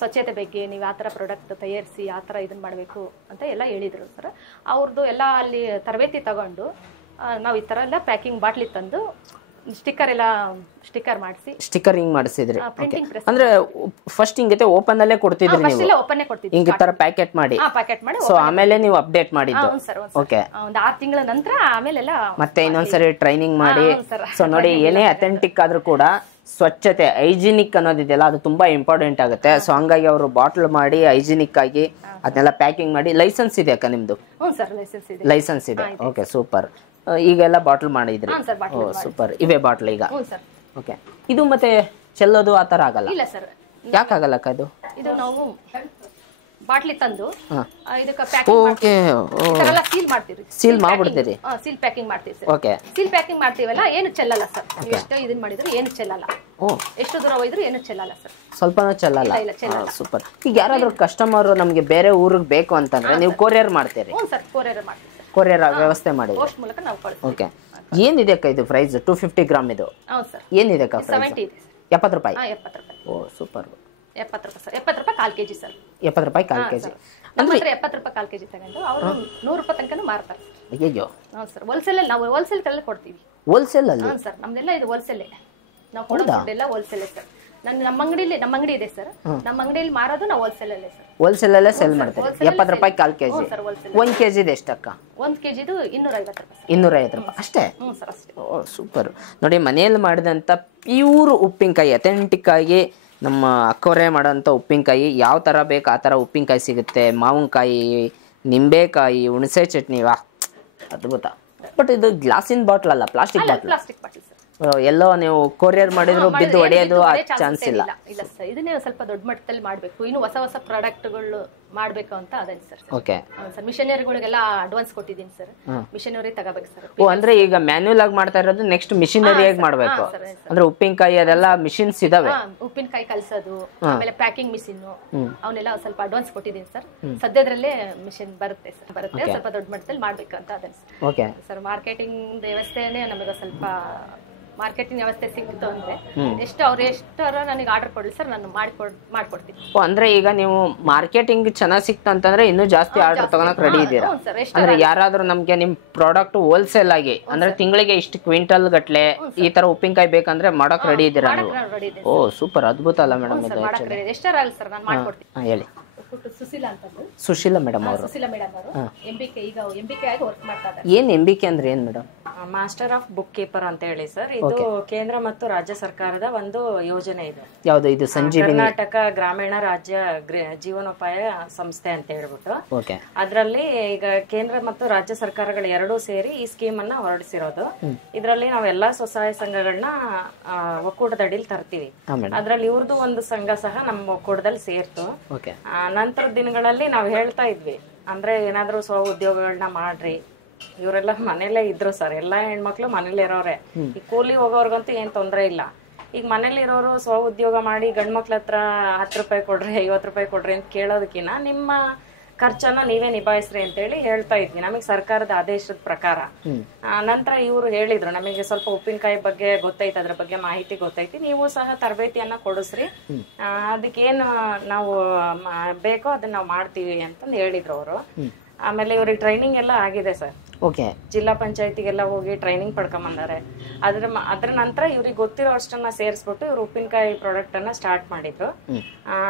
ಸ್ವಚ್ಛತೆ ಬಗ್ಗೆ ನೀವು ಯಾವ ತರ ಪ್ರಾಡಕ್ಟ್ ತಯಾರಿಸಿ ಯಾವ ತರ ಇದನ್ನ ಮಾಡ್ಬೇಕು ಅಂತ ಎಲ್ಲ ಹೇಳಿದ್ರು ಸರ್. ಅವ್ರದ್ದು ಎಲ್ಲ ಅಲ್ಲಿ ತರಬೇತಿ ತಗೊಂಡು ನಾವು ಈ ತರ ಎಲ್ಲ ಪ್ಯಾಕಿಂಗ್ ಬಾಟ್ಲಿ ತಂದು ಸ್ಟಿಕ್ಕರ್ ಮಾಡಿಸಿ ಸ್ಟಿಕ್ಕರಿಂಗ್ ಮಾಡಿಸಿದ್ರಿ. ಅಂದ್ರೆ ಫಸ್ಟ್ ಹಿಂಗೈತೆ ಓಪನ್ ಅಲ್ಲೇ ಕೊಡ್ತಿದ್ರಿ ನೀವು? ಹಿಂಗ ತರ ಪ್ಯಾಕೆಟ್ ಮಾಡಿ ಸೊ ಆಮೇಲೆ ನೀವು ಅಪ್ಡೇಟ್ ಮಾಡಿದ್ದು? ಓಕೆ, ಒಂದು 6 ತಿಂಗಳ ನಂತರ ಆಮೇಲೆಲ್ಲ ಮತ್ತೆ ಇನ್ನೊಂದ್ಸರಿ ಟ್ರೈನಿಂಗ್ ಮಾಡಿ. ಸೊ ನೋಡಿ, ಏನೇ ಅಥೆಂಟಿಕ್ ಆದ್ರೂ ಕೂಡ ಸ್ವಚ್ಛತೆ, ಹೈಜಿನಿಕ್ ಅನ್ನೋದಿದೆಯಲ್ಲ, ಅದು ತುಂಬಾ ಇಂಪಾರ್ಟೆಂಟ್ ಆಗುತ್ತೆ. ಸೊ ಹಂಗಾಗಿ ಅವರು ಬಾಟ್ಲ್ ಮಾಡಿ ಹೈಜಿನಿಕ್ ಆಗಿ ಅದನ್ನೆಲ್ಲ ಪ್ಯಾಕಿಂಗ್ ಮಾಡಿ. ಲೈಸೆನ್ಸ್ ಇದೆ ಅಕ್ಕ ನಿಮ್ದು? ಲೈಸೆನ್ಸ್ ಇದೆ. Okay, super. ಈಗೆಲ್ಲ ಬಾಟ್ಲ್ ಮಾಡಿದ್ರಿ? ಸೂಪರ್. ಇವೇ ಬಾಟ್ಲ್ ಈಗ? ಓಕೆ. ಇದು ಮತ್ತೆ ಚೆಲ್ಲೋದು ಆತರ ಆಗಲ್ಲ? ಇಲ್ಲ ಸರ್. ಯಾಕಾಗಲ್ಲ ಅಕ್ಕ ಇದು? ಇದು ನಾವು ಬಾಟ್ಲಿ ತಂದು ಇದಕ್ಕೆ ಸೀಲ್ ಮಾಡ್ತೀವಿ. ಸೀಲ್ ಮಾಡ್ಬಿಡ್ತೀರಿ? ಸೀಲ್ ಪ್ಯಾಕಿಂಗ್ ಮಾಡ್ತೀವಿ ಸರ್. ಓಕೆ. ಸೀಲ್ ಪ್ಯಾಕಿಂಗ್ ಮಾಡ್ತೀವಲ್ಲ, ಏನು ಚೆಲ್ಲಲ್ಲ ಸರ್. ಎಷ್ಟು ಇದನ್ನ ಮಾಡಿದ್ರು ಏನು ಚೆಲ್ಲಲ್ಲ. ಎಷ್ಟು ದೂರ ಹೋಯ್ದ್ರು ಏನು ಚೆಲ್ಲಲ್ಲ ಸರ್. ಸ್ವಲ್ಪನೂ ಚೆಲ್ಲಲ್ಲ? ಸೂಪರ್. ಈಗ ಯಾರಾದ್ರೂ ಕಸ್ಟಮರ್ ನಮ್ಗೆ ಬೇರೆ ಊರಿಗೆ ಬೇಕು ಅಂತಂದ್ರೆ ನೀವು ಕೊರಿಯರ್ ಮಾಡ್ತೀರಿ? ಸರ್, ಕೊರಿಯರ್ ಮಾಡ್ತೀವಿ. ಕೊರಿಯರ್ ವ್ಯವಸ್ಥೆ ಮಾಡಿ. ಪೋಸ್ಟ್ ಮೂಲಕ ನಾವು ಕಳಿಸ್ತೀವಿ. ಓಕೆ. ಏನಿದೆ ಅಕ್ಕ ಇದು ಪ್ರೈಸ್? 250 ಗ್ರಾಮ್ ಇದು? ಹೌದು ಸರ್. ಏನಿದೆ ಅಕ್ಕ ಪ್ರೈಸ್? 70 ರೂಪಾಯಿ? 70 ರೂಪಾಯಿ. ಓ ಸೂಪರ್. 70 ರೂಪಾಯಿ ಸರ್. 70 ರೂಪಾಯಿ 1/4 kg ಸರ್. 70 ರೂಪಾಯಿ 1/4 kg. ಅಂದ್ರೆ 70 ರೂಪಾಯಿ 1/4 kg ತಗೊಂಡು ಅವರು 100 ರೂಪಾಯಿ ತನಕನೂ ಮಾರ್ತಾರೆ. ಅಯ್ಯೋ. ಹೌದು ಸರ್. ಹೋಲ್ಸೇಲ್ ಅಲ್ಲಿ ನಾವು ಹೋಲ್ಸೇಲ್ ಕಲ್ಲಿ ಕೊಡ್ತೀವಿ. ಹೋಲ್ಸೇಲ್ ಅಲ್ಲಿ? ಹೌದು ಸರ್, ನಮ್ದೆಲ್ಲ ಇದು ಹೋಲ್ಸೇಲ್. ನಾವು ಕೊಡೋದೆಲ್ಲ ಹೋಲ್ಸೇಲ್ ಸರ್. ನಮ್ಮ ಅಂಗಡಿ ಇದೆ ಸರ್. ನಮ್ಮ ಅಂಗಡಿಯಲ್ಲಿ ಮಾರೋದು ನಾವು ಹೋಲ್ಸೇಲ್ ಅಲ್ಲೇ ಸರ್. ಹೋಲ್ಸೇಲ್ ಅಲ್ಲೇ ಸೇಲ್ ಮಾಡ್ತೀವಿ. 70 ರೂಪಾಯಿ 1/4 kg. 1 kg ಇದೆ ಎಷ್ಟಕ್ಕ? 1 kg ಇದು 250 ರೂಪಾಯಿ. 250 ರೂಪಾಯಿ ಅಷ್ಟೇ? ಸರ್, ಅಷ್ಟೇ. ಓ ಸೂಪರ್. ನೋಡಿ, ಮನೆಯಲ್ಲಿ ಮಾಡಿದಂಥ ಪ್ಯೂರ್ ಉಪ್ಪಿನಕಾಯಿ, ಅಥೆಂಟಿಕ್ ಆಗಿ ನಮ್ಮ ಅಕ್ಕವರೇ ಮಾಡೋಂಥ ಉಪ್ಪಿನಕಾಯಿ. ಯಾವ ಥರ ಬೇಕು ಆ ಥರ ಉಪ್ಪಿನಕಾಯಿ ಸಿಗುತ್ತೆ. ಮಾವಿನಕಾಯಿ, ನಿಂಬೆಕಾಯಿ ಹುಣಸೆ ಚಟ್ನಿ ವಾ ಅದ್ಭುತ. ಬಟ್ ಇದು ಗ್ಲಾಸಿನ ಬಾಟ್ಲ್ ಅಲ್ಲ, plastic bottle. Plastic bottle sir. ಎಲ್ಲೋ ನೀವು ಕೊರಿಯರ್ ಮಾಡಿದ್ರು ಬಿದ್ದು ಹೊಡೆಯೋದು ಆ ಚಾನ್ಸ್ ಇಲ್ಲ. ಇಲ್ಲ ಸರ್, ಇದನ್ನೇ ಸ್ವಲ್ಪ ದೊಡ್ಡ ಮಟ್ಟದಲ್ಲಿ ಮಾಡಬೇಕು, ಇನ್ನು ಹೊಸ ಪ್ರಾಡಕ್ಟ್ಗಳು ಮಾಡಬೇಕು ಅಂತ ಅದೇ ಸರ್. ಓಕೆ ಸರ್, ಮಿಷನರಿಗಳಿಗೆಲ್ಲ ಅಡ್ವಾನ್ಸ್ ಕೊಟ್ಟಿದ್ದೀನಿ ಸರ್, ಮಿಷನರಿ ತಗೋಬೇಕು ಸರ್. ಓ ಅಂದ್ರೆ ಈಗ ಮ್ಯಾನ್ಯುಯಲ್ ಆಗಿ ಮಾಡ್ತಾ ಇರೋದು, ನೆಕ್ಸ್ಟ್ ಮಿಷಿನರಿ ಆಗಿ ಮಾಡಬೇಕು. ಅಂದ್ರೆ ಉಪ್ಪಿನಕಾಯಿ ಅದೆಲ್ಲ ಮಿಷಿನ್ಸ್ ಇದಾವೆ. ಉಪ್ಪಿನಕಾಯಿ ಕಲ್ಸೋದು, ಆಮೇಲೆ ಪ್ಯಾಕಿಂಗ್ ಮಿಷಿನ್, ಅವನ್ನೆಲ್ಲ ಸ್ವಲ್ಪ ಅಡ್ವಾನ್ಸ್ ಕೊಟ್ಟಿದ್ದೀನಿ ಸರ್. ಸದ್ಯದಲ್ಲೇ ಮಿಷಿನ್ ಬರುತ್ತೆ ಸರ್, ಸ್ವಲ್ಪ ದೊಡ್ಡ ಮಟ್ಟದಲ್ಲಿ ಮಾಡ್ಬೇಕು ಅಂತ ಅದೇ ಓಕೆ ಸರ್. ಮಾರ್ಕೆಟಿಂಗ್ ವ್ಯವಸ್ಥೆನೇ ನಮಗೆ ಸ್ವಲ್ಪ ಮಾರ್ಕೆಟಿಂಗ್ ವ್ಯವಸ್ಥೆ ಸಿಕ್ತು ಅಂದ್ರೆ ಎಷ್ಟಾರ ನನಗೆ ಆರ್ಡರ್ ಕೊಡ್ಲಿ ಸರ್, ನಾನು ಮಾಡ್ಕೊಡ್ತೀನಿ. ಅಂದ್ರೆ ಈಗ ನೀವು ಮಾರ್ಕೆಟಿಂಗ್ ಚೆನ್ನಾಗಿ ಸಿಕ್ತು ಅಂತಂದ್ರೆ ಇನ್ನೂ ಜಾಸ್ತಿ ಆರ್ಡರ್ ತಗೊಳಕ್ ರೆಡಿ ಇದ್ದೀರಾ? ಅಂದ್ರೆ ಯಾರಾದ್ರೂ ನಮ್ಗೆ ನಿಮ್ ಪ್ರಾಡಕ್ಟ್ ಹೋಲ್ಸೇಲ್ ಆಗಿ ಅಂದ್ರೆ ತಿಂಗಳಿಗೆ ಇಷ್ಟು ಕ್ವಿಂಟಲ್ ಗಟ್ಲೆ ಈ ತರ ಉಪ್ಪಿನಕಾಯಿ ಬೇಕಂದ್ರೆ ಮಾಡಕ್ ರೆಡಿ ಇದ್ದೀರಾ ನೀವು? ಓ ಸೂಪರ್, ಅದ್ಭುತ ಅಲ್ಲ ಮೇಡಮ್ ಇದು? ಎಷ್ಟಾರ ಸರ್, ನಾನು ಮಾಡ್ಕೊಡ್ತೀನಿ. ಹೇಳಿ. ಸುಶೀಲಾ ಅಂತಂದು. ಸುಶೀಲಾ ಮೇಡಮ್ ಅವರು. ಸುಶೀಲಾ ಮೇಡಮ್ ಅವರು MBK ಈಗ MBK ಆಗಿ ವರ್ಕ್ ಮಾಡ್ತಾ ಇದ್ದಾರೆ. ಏನ್ MBK ಅಂದ್ರೆ ಏನ್ madam? Master of book keeper ಅಂತ ಹೇಳಿ ಸರ್, ಇದು ಕೇಂದ್ರ ಮತ್ತು ರಾಜ್ಯ ಸರ್ಕಾರದ ಒಂದು ಯೋಜನೆ ಇದೆ. ಯಾವುದು ಇದು? ಸಂಜೀವಿನಿ ಕರ್ನಾಟಕ ಗ್ರಾಮೀಣ ರಾಜ್ಯ ಜೀವನೋಪಾಯ ಸಂಸ್ಥೆ ಅಂತ ಹೇಳ್ಬಿಟ್ಟು. ಓಕೆ. ಅದ್ರಲ್ಲಿ ಈಗ ಕೇಂದ್ರ ಮತ್ತು ರಾಜ್ಯ ಸರ್ಕಾರಗಳು ಎರಡೂ ಸೇರಿ ಈ ಸ್ಕೀಮ್ ಅನ್ನ ಹೊರಡಿಸಿರೋದು. ಇದರಲ್ಲಿ ನಾವು ಎಲ್ಲಾ ಸ್ವಸಹಾಯ ಸಂಘಗಳನ್ನ ಒಕ್ಕೂಟದಡಿಲಿ ತರ್ತೀವಿ. ಅದ್ರಲ್ಲಿ ಇವ್ರದ್ದು ಒಂದು ಸಂಘ ಸಹ ನಮ್ಮ ಒಕ್ಕೂಟದಲ್ಲಿ ಸೇರ್ತು. ನಂತರದ ದಿನಗಳಲ್ಲಿ ನಾವು ಹೇಳ್ತಾ ಇದ್ವಿ, ಅಂದ್ರೆ ಏನಾದ್ರೂ ಸ್ವ ಉದ್ಯೋಗಗಳನ್ನ ಮಾಡ್ರಿ. ಇವರೆಲ್ಲ ಮನೇಲೇ ಇದ್ರು ಸರ್, ಎಲ್ಲಾ ಹೆಣ್ಮಕ್ಳು ಮನೇಲಿ ಇರೋರೆ. ಈ ಕೂಲಿ ಹೋಗೋರ್ಗಂತೂ ಏನ್ ತೊಂದ್ರೆ ಇಲ್ಲ. ಈಗ ಮನೇಲಿ ಇರೋರು ಸ್ವ ಉದ್ಯೋಗ ಮಾಡಿ ಗಂಡ್ಮಕ್ಳ ಹತ್ರ 10 ರೂಪಾಯಿ ಕೊಡ್ರಿ 50 ರೂಪಾಯಿ ಕೊಡ್ರಿ ಅಂತ ಕೇಳೋದಕ್ಕಿಂತ ನಿಮ್ಮ ಖರ್ಚನ್ನ ನೀವೇ ನಿಭಾಯಿಸ್ರಿ ಅಂತೇಳಿ ಹೇಳ್ತಾ ಇದ್ವಿ, ನಮಗೆ ಸರ್ಕಾರದ ಆದೇಶದ ಪ್ರಕಾರ. ನಂತರ ಇವರು ಹೇಳಿದ್ರು, ನಮಗೆ ಸ್ವಲ್ಪ ಉಪ್ಪಿನಕಾಯಿ ಬಗ್ಗೆ ಗೊತ್ತೈತೆ, ಅದ್ರ ಬಗ್ಗೆ ಮಾಹಿತಿ ಗೊತ್ತೈತಿ, ನೀವು ಸಹ ತರಬೇತಿಯನ್ನ ಕೊಡಿಸ್ರಿ, ಅದಕ್ಕೇನು ನಾವು ಬೇಕೋ ಅದನ್ನ ನಾವು ಮಾಡ್ತೀವಿ ಅಂತಂದು ಹೇಳಿದ್ರು ಅವರು. ಆಮೇಲೆ ಇವ್ರಿಗೆ ಟ್ರೈನಿಂಗ್ ಎಲ್ಲ ಆಗಿದೆ ಸರ್. ಓಕೆ. ಜಿಲ್ಲಾ ಪಂಚಾಯತಿಗೆಲ್ಲ ಹೋಗಿ ಟ್ರೈನಿಂಗ್ ಪಡ್ಕೊಂಬಂದಾರೆ. ಅದ್ರ ನಂತರ ಇವ್ರಿಗೆ ಗೊತ್ತಿರೋ ಅಷ್ಟನ್ನ ಸೇರಿಸ್ಬಿಟ್ಟು ಇವ್ರು ಉಪ್ಪಿನಕಾಯಿ ಪ್ರಾಡಕ್ಟ್ ಅನ್ನ ಸ್ಟಾರ್ಟ್ ಮಾಡಿದ್ರು.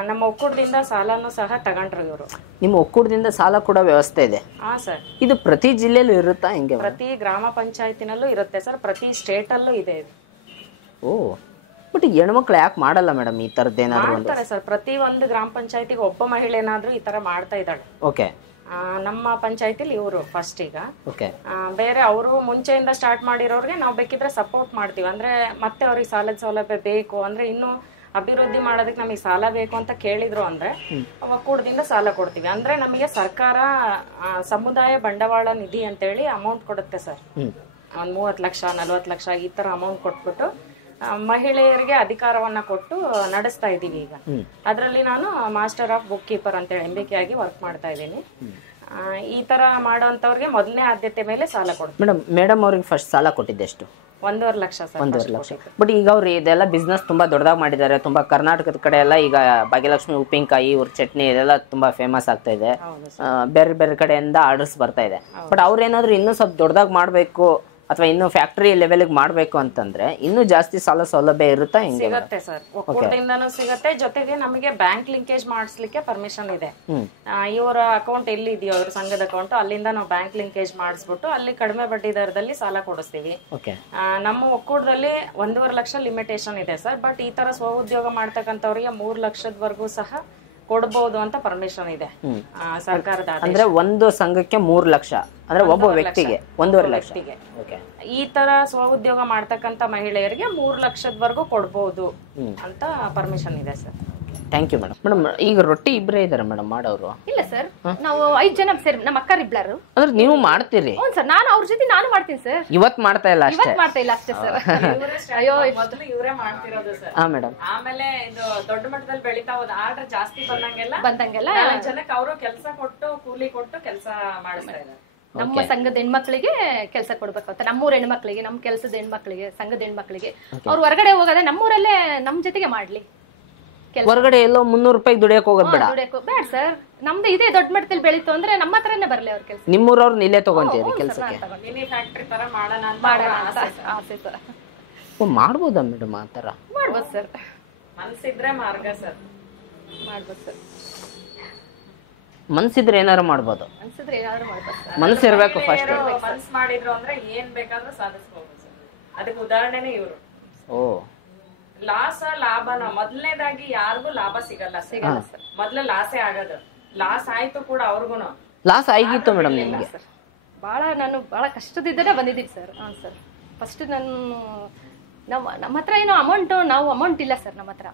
ನಮ್ಮ ಒಕ್ಕೂಟದಿಂದ ಸಾಲನು ಸಹ ತಗೊಂಡ್ರು ಇವರು. ನಿಮ್ಮ ಒಕ್ಕೂಟದಿಂದ ಸಾಲ ಕೊಡೋ ವ್ಯವಸ್ಥೆ ಇದೆ? ಹಾ ಸರ್. ಇದು ಪ್ರತಿ ಜಿಲ್ಲೆಯಲ್ಲೂ ಇರುತ್ತಾ ಹೆಂಗೆ? ಪ್ರತಿ ಗ್ರಾಮ ಪಂಚಾಯತಿನಲ್ಲೂ ಇರುತ್ತೆ ಸರ್, ಪ್ರತಿ ಸ್ಟೇಟ್ ಅಲ್ಲೂ ಇದೆ ಇದು. ಓ, ಬಟ್ ಹೆಣ್ಮಕ್ಳು ಯಾಕೆ ಮಾಡಲ್ಲ ಮೇಡಮ್ ಈ ತರದ್ದೇನಾದ್ರು? ಮಾಡ್ತಾರೆ ಸರ್, ಪ್ರತಿ ಒಂದು ಗ್ರಾಮ ಪಂಚಾಯತಿಗೆ ಒಬ್ಬ ಮಹಿಳೆ ಏನಾದ್ರೂ ಈ ತರ ಮಾಡ್ತಾ ಇದ್ದಾಳೆ. ಓಕೆ. ನಮ್ಮ ಪಂಚಾಯತಿಲಿ ಇವರು ಫಸ್ಟ್. ಈಗ ಓಕೆ. ಬೇರೆ ಅವರು ಮುಂಚೆಯಿಂದ ಸ್ಟಾರ್ಟ್ ಮಾಡಿರೋರಿಗೆ ನಾವು ಬೇಕಿದ್ರೆ ಸಪೋರ್ಟ್ ಮಾಡ್ತೀವಿ. ಅಂದ್ರೆ ಮತ್ತೆ ಅವ್ರಿಗೆ ಸಾಲದ ಸೌಲಭ್ಯ ಬೇಕು ಅಂದ್ರೆ, ಇನ್ನು ಅಭಿವೃದ್ಧಿ ಮಾಡೋದಕ್ಕೆ ನಮಗೆ ಸಾಲ ಬೇಕು ಅಂತ ಕೇಳಿದ್ರು ಅಂದ್ರೆ ಒಕ್ಕೂಟದಿಂದ ಸಾಲ ಕೊಡ್ತೀವಿ. ಅಂದ್ರೆ ನಮಗೆ ಸರ್ಕಾರ ಸಮುದಾಯ ಬಂಡವಾಳ ನಿಧಿ ಅಂತೇಳಿ ಅಮೌಂಟ್ ಕೊಡುತ್ತೆ ಸರ್. ಒಂದ್ 30 ಲಕ್ಷ 40 ಲಕ್ಷ ಈ ತರ ಅಮೌಂಟ್ ಕೊಟ್ಬಿಟ್ಟು ಮಹಿಳೆಯರಿಗೆ ಅಧಿಕಾರವನ್ನ ಕೊಟ್ಟು ನಡೆಸ್ತಾ ಇದೀವಿ. ಈಗ ಅದರಲ್ಲಿ ನಾನು ಮಾಸ್ಟರ್ ಆಫ್ ಬುಕ್ ಕೀಪರ್ ಅಂತೇಳಿ MBK ಆಗಿ ವರ್ಕ್ ಮಾಡ್ತಾ ಇದ್ದೀನಿ. ಈ ತರ ಮಾಡೋಂಥವ್ರಿಗೆ ಮೊದಲನೇ ಆದ್ಯತೆ ಮೇಲೆ ಸಾಲ ಕೊಡ್ತೀವಿ. ಮೇಡಮ್ ಅವ್ರಿಗೆ ಫಸ್ಟ್ ಸಾಲ ಕೊಟ್ಟಿದ್ದೆ ಎಷ್ಟು? 1.5 ಲಕ್ಷ ಸರ್. 1.5 ಲಕ್ಷ. ಬಟ್ ಈಗ ಅವ್ರು ಇದೆಲ್ಲ ಬಿಸ್ನೆಸ್ ತುಂಬಾ ದೊಡ್ಡದಾಗಿ ಮಾಡಿದ್ದಾರೆ. ತುಂಬಾ ಕರ್ನಾಟಕದ ಕಡೆ ಎಲ್ಲ ಈಗ ಭಾಗ್ಯಲಕ್ಷ್ಮಿ ಉಪ್ಪಿನಕಾಯಿ ಇವ್ರ ಚಟ್ನಿ ಇದೆಲ್ಲ ತುಂಬಾ ಫೇಮಸ್ ಆಗ್ತಾ ಇದೆ. ಬೇರೆ ಬೇರೆ ಕಡೆಯಿಂದ ಆರ್ಡರ್ಸ್ ಬರ್ತಾ ಇದೆ. ಬಟ್ ಅವ್ರೇನಾದ್ರು ಇನ್ನೂ ಸ್ವಲ್ಪ ದೊಡ್ಡದಾಗಿ ಮಾಡ್ಬೇಕು ಅಥವಾ ಇನ್ನು ಫ್ಯಾಕ್ಟರಿ ಲೆವೆಲ್ಗೆ ಮಾಡ್ಬೇಕು ಅಂತಂದ್ರೆ ಇನ್ನೂ ಜಾಸ್ತಿ ಸಾಲ ಸೌಲಭ್ಯ ಇರುತ್ತಾ? ಸಿಗತ್ತೆ ಸರ್, ಒಕ್ಕೂಟದಿಂದನೂ ಸಿಗತ್ತೆ. ಜೊತೆಗೆ ನಮಗೆ ಬ್ಯಾಂಕ್ ಲಿಂಕೇಜ್ ಮಾಡಿಸ್ಲಿಕ್ಕೆ ಪರ್ಮಿಷನ್ ಇದೆ. ಇವರ ಅಕೌಂಟ್ ಎಲ್ಲಿ ಇದೆಯೋ ಅವ್ರ ಸಂಘದ ಅಕೌಂಟ್, ಅಲ್ಲಿಂದ ನಾವು ಬ್ಯಾಂಕ್ ಲಿಂಕೇಜ್ ಮಾಡಿಸ್ಬಿಟ್ಟು ಅಲ್ಲಿ ಕಡಿಮೆ ಬಡ್ಡಿ ದರದಲ್ಲಿ ಸಾಲ ಕೊಡಿಸ್ತೀವಿ. ನಮ್ಮ ಒಕ್ಕೂಟದಲ್ಲಿ 1.5 ಲಕ್ಷ ಲಿಮಿಟೇಷನ್ ಇದೆ ಸರ್. ಬಟ್ ಈ ತರ ಸ್ವ ಉದ್ಯೋಗ ಮಾಡ್ತಕ್ಕಂಥವ್ರಿಗೆ 3 ಲಕ್ಷದವರೆಗೂ ಸಹ ಕೊಡಬಹುದು ಅಂತ ಪರ್ಮಿಷನ್ ಇದೆ ಸರ್ಕಾರದ. ಅಂದ್ರೆ ಒಂದು ಸಂಘಕ್ಕೆ 3 ಲಕ್ಷ ಅಂದ್ರೆ ಒಬ್ಬ ವ್ಯಕ್ತಿಗೆ 1.5 ಲಕ್ಷ. ಈ ತರ ಸ್ವ ಉದ್ಯೋಗ ಮಾಡ್ತಕ್ಕಂತ ಮಹಿಳೆಯರಿಗೆ 3 ಲಕ್ಷದವರೆಗೂ ಕೊಡಬಹುದು ಅಂತ ಪರ್ಮಿಷನ್ ಇದೆ sir. Thank you madam. Madam ಈಗ ರೊಟ್ಟಿ ಇಬ್ಬರೇ ಇದಾರೆ ಮೇಡಮ್ ಮಾಡೋರು? ಇಲ್ಲ ಸರ್, ನಾವು 5 ಜನ ಸೇರಿ, ನಮ್ಮ ಅಕ್ಕ ಇಬ್ಲಾರು. ಅಂದ್ರೆ ನೀವು ಮಾಡ್ತೀರಿ? ಹ್ಞೂ ಸರ್, ನಾನು ಅವ್ರ ಜೊತೆ ನಾನು ಮಾಡ್ತೀನಿ ಸರ್. ಇವತ್ತು ಮಾಡ್ತಾ ಇಲ್ಲ ಅಷ್ಟೇ? ಇವತ್ತು ಮಾಡ್ತಾ ಇಲ್ಲ ಅಷ್ಟೇ ಸರ್. ಅಯ್ಯೋ, ಮೊದಲು ಇವರೇ ಮಾಡ್ತಿರೋದು ಸರ್. ಹಾ ಮೇಡಮ್. ಆಮೇಲೆ ಇದು ದೊಡ್ಡ ಮಟ್ಟದಲ್ಲಿ ಬೆಳೀತಾ ಹೋದ ಆರ್ಡರ್ ಜಾಸ್ತಿ ಬಂದಂಗೆಲ್ಲ ಜನಕ್ಕೆ ಅವರು ಕೆಲಸ ಕೊಟ್ಟು ಕೂಲಿ ಕೊಟ್ಟು ಕೆಲಸ ಮಾಡಿಸ್ತಾ ಇದ್ದಾರೆ. ನಮ್ಮ ಸಂಘದ ಹೆಣ್ಮಕ್ಳಿಗೆ ಕೆಲಸ ಕೊಡ್ಬೇಕು ಅಂತ, ನಮ್ಮೂರ ಹೆಣ್ಮಕ್ಳಿಗೆ, ನಮ್ಮ ಕೆಲಸದ ಹೆಣ್ಮಕ್ಳಿಗೆ, ಸಂಘದ ಹೆಣ್ಮಕ್ಳಿಗೆ ಅವ್ರು ಹೊರಗಡೆ ಹೋಗೋದೇ ನಮ್ಮೂರಲ್ಲೇ ನಮ್ಮ ಜೊತೆಗೆ ಮಾಡ್ಲಿ. ಹೊರಗಡೆ ಎಲ್ಲೋ 300 ರೂಪಾಯಿ ದುಡಿಯಕ್ ಹೋಗೋದ್ ಬೇಡ ಬೇಡ ಸರ್. ನಮ್ದು ಇದೇ ದೊಡ್ಡ ಮಟ್ಟದಲ್ಲಿ ಬೆಳೀತು ಅಂದ್ರೆ ನಮ್ಮ ಹತ್ರನೇ ಬರ್ಲಿ ಅವ್ರ ಕೆಲಸ. ನಿಮ್ಮೂರವ್ರು ಇಲ್ಲೇ ತಗೊಂತೀರಿ ಕೆಲಸಕ್ಕೆ? ಮಿನಿ ಫ್ಯಾಕ್ಟರಿ ತರ ಮಾಡೋಣ ಅಂತ ಆಸೆ ಸರ್. ಮಾಡ್ಬೋದಾ ಮೇಡಮ್? ಆ ತರ ಮಾಡ್ಬೋದು ಸರ್, ಮನ್ಸಿದ್ರೆ ಮಾರ್ಗ ಸರ್. ಮಾಡ್ಬೋದು ಸರ್, ಮನ್ಸಿದ್ರೆ ಏನಾರು ಮಾಡ್ಬೋದು. ಅನ್ಸಿದ್ರೆ ಏನಾದ್ರು ಮಾಡ್ಬೋದು ಸರ್. ಮನಸ್ಸಿರ್ಬೇಕು ಫಸ್ಟ್. ಮನ್ಸ್ ಮಾಡಿದ್ರು ಅಂದ್ರೆ ಏನ್ ಬೇಕಾದ್ರೂ ಸಾಧಿಸಬಹುದು ಸರ್. ಅದಕ್ಕೆ ಉದಾಹರಣೆನೇ ಇವರು. ಓ, ಲಾಭನ ಮೊದಲನೇದಾಗಿ ಯಾರಿಗೂ ಲಾಭ ಸಿಗಲ್ಲ ಸರ್. ಮೊದ್ಲು ಲಾಸೇ ಆಗೋದು. ಲಾಸ್ ಆಯ್ತು ಕೂಡ ಅವ್ರಿಗೂನು. ಲಾಸ್ ಆಗಿತ್ತು ಮೇಡಮ್ ನಿಮಗೆ? ಸರ್ ನಾನು ಭಾಳ ಕಷ್ಟದಿದ್ದನೇ ಬಂದಿದ್ದೀನಿ ಸರ್. ಹಾಂ ಸರ್. ಫಸ್ಟ್ ನಮ್ಮ ಹತ್ರ ಏನೋ ಅಮೌಂಟ್ ಇಲ್ಲ ಸರ್ ನಮ್ಮ ಹತ್ರ.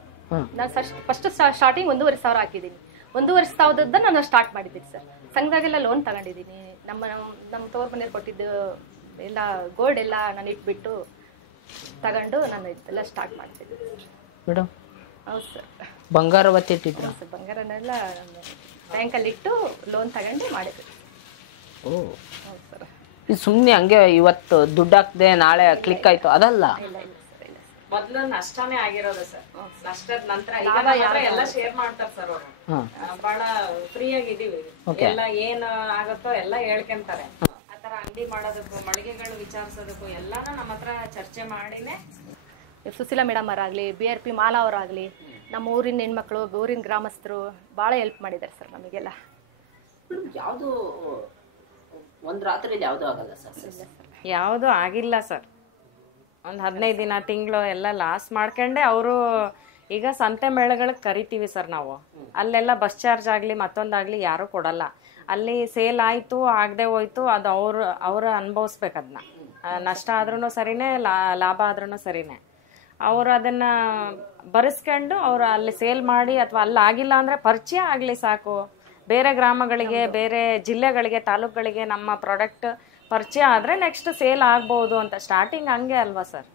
ನಾನು ಫಸ್ಟ್ ಸ್ಟಾರ್ಟಿಂಗ್ 1,500,000 ಹಾಕಿದ್ದೀನಿ. 1,500,000 ನಾನು ಸ್ಟಾರ್ಟ್ ಮಾಡಿದ್ದೀನಿ ಸರ್. ಸಂಘದಾಗೆಲ್ಲ ಲೋನ್ ತಗೊಂಡಿದ್ದೀನಿ. ನಮ್ಮ ತೋರ್ ಮನೆಯವ್ರು ಕೊಟ್ಟಿದ್ದು ಎಲ್ಲ ಗೋಲ್ಡ್ ಎಲ್ಲ ನಾನು ಇಟ್ಬಿಟ್ಟು ತಗೊಂಡು ನಾನು ಇದೆಲ್ಲ ಸ್ಟಾರ್ಟ್ ಮಾಡ್ತಿದ್ದೀನಿ ಮೇಡಮ್. ಹೌದು ಸರ್. ಬಂಗಾರ ಒತ್ತಿಟ್ಟಿದ್ರು ಸರ್? ಬಂಗಾರನೆಲ್ಲ ನಾನು ಬ್ಯಾಂಕಲ್ಲಿ ಇಟ್ಟು ಲೋನ್ ತಗೊಂಡು ಮಾಡಿದ್ದೆ. ಓ ಹೌದು ಸರ್. ಇದು ಸುಮ್ಮನೆ ಹಂಗೆ ಇವತ್ತು ದುಡ್ಡು ಹಾಕ್ದೆ ನಾಳೆ ಕ್ಲಿಕ್ ಆಯ್ತು ಅದಲ್ಲ? ಇಲ್ಲ ಸರ್, ಇಲ್ಲ ಸರ್. ಮೊದ್ಲು ನಷ್ಟನೇ ಆಗಿರೋದು ಸರ್. ನಷ್ಟದ ನಂತರ ಎಲ್ಲ ಶೇರ್ ಮಾಡ್ತಾರೆ ಸರ್ ಅವರು. ಬಹಳ ಫ್ರೀ ಆಗಿದೀವಿ. ಎಲ್ಲ ಏನ್ ಆಗತ್ತೋ ಎಲ್ಲ ಹೇಳ್ಕೊಂತಾರೆ. ಆತರ ಅಂಗಡಿ ಮಾಡೋದಕ್ಕೂ ಮಳಿಗೆಗಳು ವಿಚಾರಿಸೋದಕ್ಕೂ ಎಲ್ಲಾನು ನಮ್ಮ ಹತ್ರ ಚರ್ಚೆ ಮಾಡಿನೇ ಸುಶೀಲಾ ಮೇಡಮ್ ಅವರಾಗ್ಲಿ, BRP ಮಾಲಾ ಅವರಾಗ್ಲಿ, ನಮ್ಮ ಊರಿನ ಹೆಣ್ಮಕ್ಳು, ಊರಿನ ಗ್ರಾಮಸ್ಥರು ಭಾಳ ಹೆಲ್ಪ್ ಮಾಡಿದ್ದಾರೆ ಸರ್ ನಮಗೆಲ್ಲ. ಯಾವುದು ಒಂದು ರಾತ್ರಿಯಲ್ಲಿ ಯಾವುದೂ ಆಗಲ್ಲ ಸರ್? ಯಾವುದು ಆಗಿಲ್ಲ ಸರ್. ಒಂದು 15 ದಿನ ತಿಂಗಳು ಎಲ್ಲ ಲಾಸ್ ಮಾಡ್ಕೊಂಡೆ ಅವರು. ಈಗ ಸಂತೆ ಮೇಳಗಳಿಗೆ ಕರಿತೀವಿ ಸರ್ ನಾವು. ಅಲ್ಲೆಲ್ಲ ಬಸ್ ಚಾರ್ಜ್ ಆಗಲಿ ಮತ್ತೊಂದಾಗಲಿ ಯಾರೂ ಕೊಡಲ್ಲ. ಅಲ್ಲಿ ಸೇಲ್ ಆಯಿತು ಆಗದೆ ಹೋಯ್ತು, ಅದು ಅವರು ಅನುಭವಿಸ್ಬೇಕು ಅದನ್ನ. ನಷ್ಟ ಆದ್ರೂ ಸರಿನೇ, ಲಾಭ ಆದ್ರೂ ಸರಿನೇ. ಅವರು ಅದನ್ನ ಬರೆಸ್ಕೊಂಡು ಅವರು ಅಲ್ಲಿ ಸೇಲ್ ಮಾಡಿ, ಅಥವಾ ಅಲ್ಲಿ ಆಗಿಲ್ಲ ಅಂದರೆ ಪರಿಚಯ ಆಗಲಿ ಸಾಕು. ಬೇರೆ ಗ್ರಾಮಗಳಿಗೆ, ಬೇರೆ ಜಿಲ್ಲೆಗಳಿಗೆ, ತಾಲೂಕುಗಳಿಗೆ ನಮ್ಮ ಪ್ರಾಡಕ್ಟ್ ಪರಿಚಯ ಆದ್ರೆ ನೆಕ್ಸ್ಟ್ ಸೇಲ್ ಆಗ್ಬಹುದು ಅಂತ. ಸ್ಟಾರ್ಟಿಂಗ್ ಹಂಗೆ ಅಲ್ವಾ ಸರ್?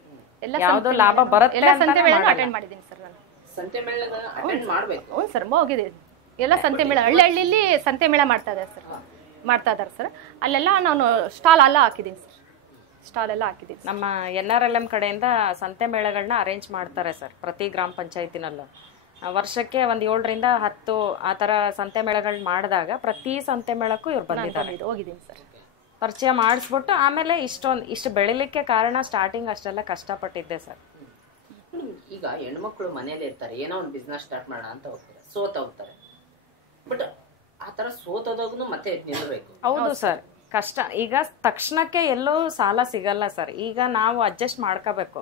ಯಾವ್ದು ಲಾಭ ಬರುತ್ತೆ ಸಂತೆ ಮೇಳ ಅಟೆಂಡ್ ಮಾಡಿದ್ದೀನಿ ಸರ್ ನಾನು. ಸಂತೆ ಮೇಳ ಅಟೆಂಡ್ ಮಾಡಬೇಕು? ಹ್ಞೂ ಸರ್, ಹೋಗಿದ್ದೀನಿ. ಎಲ್ಲ ಸಂತೆ ಮೇಳ, ಹಳ್ಳಿ ಸಂತೆ ಮೇಳ ಮಾಡ್ತಾ ಇದ್ದಾರೆ ಸರ್. ಅಲ್ಲೆಲ್ಲ ನಾನು ಸ್ಟಾಲ್ ಎಲ್ಲ ಹಾಕಿದ್ದೀನಿ ಸರ್. ಸ್ಟಾಲ್ ಎಲ್ಲ ಹಾಕಿದ್ದೀನಿ. ನಮ್ಮ NRLM ಕಡೆಯಿಂದ ಸಂತೆ ಮೇಳಗಳನ್ನ ಅರೇಂಜ್ ಮಾಡ್ತಾರೆ ಸರ್ ಪ್ರತಿ ಗ್ರಾಮ ಪಂಚಾಯತಿನಲ್ಲೂ. ವರ್ಷಕ್ಕೆ ಒಂದು 7 ರಿಂದ 10 ಆ ಥರ ಸಂತೆ ಮೇಳಗಳನ್ನ ಮಾಡಿದಾಗ ಪ್ರತಿ ಸಂತೆ ಮೇಳಕ್ಕೂ ಇವ್ರು ಬಂದಿದ್ದಾರೆ. ಹೋಗಿದ್ದೀನಿ ಸರ್. ಪರಿಚಯ ಮಾಡಿಸ್ಬಿಟ್ಟು ಆಮೇಲೆ ಇಷ್ಟು ಬೆಳಿಲಿಕ್ಕೆ ಕಾರಣ ಸ್ಟಾರ್ಟಿಂಗ್ ಅಷ್ಟೆಲ್ಲ ಕಷ್ಟಪಟ್ಟಿದ್ದೆ ಸರ್. ಈಗ ಹೆಣ್ಮಕ್ಳು ಮನೇಲಿ ಇರ್ತಾರೆ, ಏನೋ ಒಂದು ಬಿಸ್ನೆಸ್ ಸ್ಟಾರ್ಟ್ ಮಾಡೋಣ ಅಂತ ಹೋಗ್ತಾರೆ, ಹೋಗ್ತಾರೆ. ಬಟ್ ಆ ತರ ಸೋತೋದಾಗೂ ಮತ್ತೆ ನಿಲ್ಲಬೇಕು. ಹೌದು ಸರ್, ಕಷ್ಟ. ಈಗ ತಕ್ಷಣಕ್ಕೆ ಎಲ್ಲೂ ಸಾಲ ಸಿಗಲ್ಲ ಸರ್. ಈಗ ನಾವು ಅಡ್ಜಸ್ಟ್ ಮಾಡ್ಕೋಬೇಕು.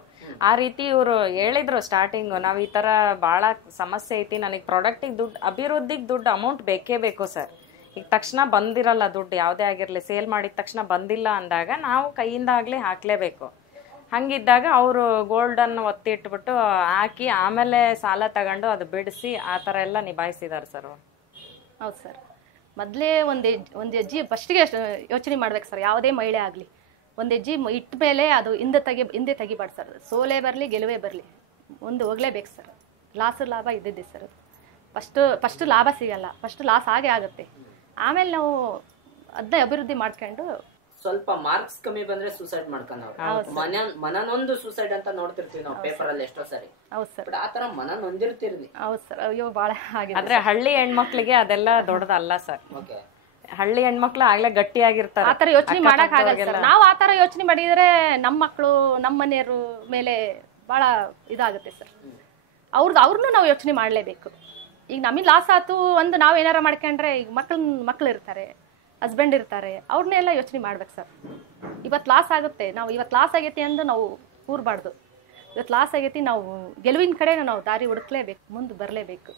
ಆ ರೀತಿ ಇವರು ಹೇಳಿದ್ರು ಸ್ಟಾರ್ಟಿಂಗು, ನಾವು ಈ ತರ ಬಹಳ ಸಮಸ್ಯೆ ಐತಿ, ನನಗೆ ಪ್ರಾಡಕ್ಟಿಗೆ ದುಡ್ಡು, ಅಭಿವೃದ್ಧಿಗೆ ದುಡ್ಡು ಅಮೌಂಟ್ ಬೇಕೇ ಬೇಕು ಸರ್. ಈಗ ತಕ್ಷಣ ಬಂದಿರಲ್ಲ ದುಡ್ಡು, ಯಾವುದೇ ಆಗಿರಲಿ, ಸೇಲ್ ಮಾಡಿದ ತಕ್ಷಣ ಬಂದಿಲ್ಲ ಅಂದಾಗ ನಾವು ಕೈಯಿಂದ ಆಗಲಿ ಹಾಕ್ಲೇಬೇಕು. ಹಂಗಿದ್ದಾಗ ಅವರು ಗೋಲ್ಡನ್ನು ಒತ್ತಿಟ್ಬಿಟ್ಟು ಹಾಕಿ ಆಮೇಲೆ ಸಾಲ ತಗೊಂಡು ಅದು ಬಿಡಿಸಿ ಆ ಥರ ಎಲ್ಲ ನಿಭಾಯಿಸಿದ್ದಾರೆ ಸರ್. ಹೌದು ಸರ್. ಮೊದಲೇ ಒಂದು ಹೆಜ್ಜೆ ಫಸ್ಟಿಗೆ ಯೋಚನೆ ಮಾಡ್ಬೇಕು ಸರ್. ಯಾವುದೇ ಮಹಿಳೆ ಆಗಲಿ ಒಂದು ಹೆಜ್ಜೆ ಇಟ್ಟ ಮೇಲೆ ಅದು ಹಿಂದೆ ತೆಗಿಬಾರ್ದು ಸರ್. ಸೋಲೇ ಬರಲಿ ಗೆಲುವೇ ಬರಲಿ, ಒಂದು ಹೋಗ್ಲೇಬೇಕು ಸರ್. ಲಾಭ ಇದ್ದಿದ್ದೆ ಸರ್. ಫಸ್ಟ್ ಲಾಭ ಸಿಗಲ್ಲ, ಫಸ್ಟ್ ಲಾಸ್ ಆಗೇ ಆಗುತ್ತೆ. ಆಮೇಲೆ ನಾವು ಅದನ್ನ ಅಭಿವೃದ್ಧಿ ಮಾಡ್ಕೊಂಡು ಸ್ವಲ್ಪ ಮಾರ್ಕ್ಸ್ ಕಮ್ಮಿ ಬಂದ್ರೆ ಸೂಸೈಡ್ ಮಾಡ್ಕೊಂಡು ಮನನೊಂದು ಸೂಸೈಡ್ ಅಂತ ನೋಡ್ತಿರ್ತೀವಿ ನಾವು ಪೇಪರ್ ಅಲ್ಲಿ ಎಷ್ಟೋ ಸರಿ. ಹೌದು ಸರ್. ಆ ತರ ಮನ ನೊಂದಿರ್ತಿರ್ಲಿ. ಹೌದು ಸರ್. ಅಯ್ಯೋ ಭಾಳ ಆಗಿದೆ. ಆದ್ರೆ ಹಳ್ಳಿ ಹೆಣ್ಮಕ್ಳಿಗೆ ಅದೆಲ್ಲ ದೊಡ್ಡದಲ್ಲ ಸರ್. ಹಳ್ಳಿ ಹೆಣ್ಮಕ್ಳು ಆಗ್ಲೇ ಗಟ್ಟಿಯಾಗಿರ್ತಾರೆ. ಆತರ ಯೋಚನೆ ಮಾಡಕ್ ಆಗಲ್ಲ. ನಾವು ಆತರ ಯೋಚನೆ ಮಾಡಿದ್ರೆ ನಮ್ಮ ಮಕ್ಕಳು, ನಮ್ಮ ಮನೆಯವರು ಮೇಲೆ ಬಹಳ ಇದಾಗುತ್ತೆ ಸರ್. ಅವ್ರನ್ನೂ ನಾವು ಯೋಚನೆ ಮಾಡ್ಲೇಬೇಕು. ಈಗ ನಮಗೆ ಲಾಸ್ ಆಯ್ತು ಒಂದು ನಾವು ಏನಾರ ಮಾಡ್ಕೊಂಡ್ರೆ, ಈಗ ಮಕ್ಳು ಇರ್ತಾರೆ, ಹಸ್ಬೆಂಡ್ ಇರ್ತಾರೆ, ಅವ್ರನ್ನೆಲ್ಲ ಯೋಚನೆ ಮಾಡ್ಬೇಕು ಸರ್. ಇವತ್ತು ಲಾಸ್ ಆಗುತ್ತೆ, ನಾವು ಇವತ್ತು ಲಾಸ್ ಆಗೈತಿ ಅಂದು ನಾವು ಕೂರ್ಬಾರ್ದು. ಇವತ್ತು ಲಾಸ್ ಆಗೈತಿ, ನಾವು ಗೆಲುವಿನ ಕಡೆ ನಾವು ದಾರಿ ಹುಡುಕ್ಲೇಬೇಕು, ಮುಂದೆ ಬರಲೇಬೇಕು.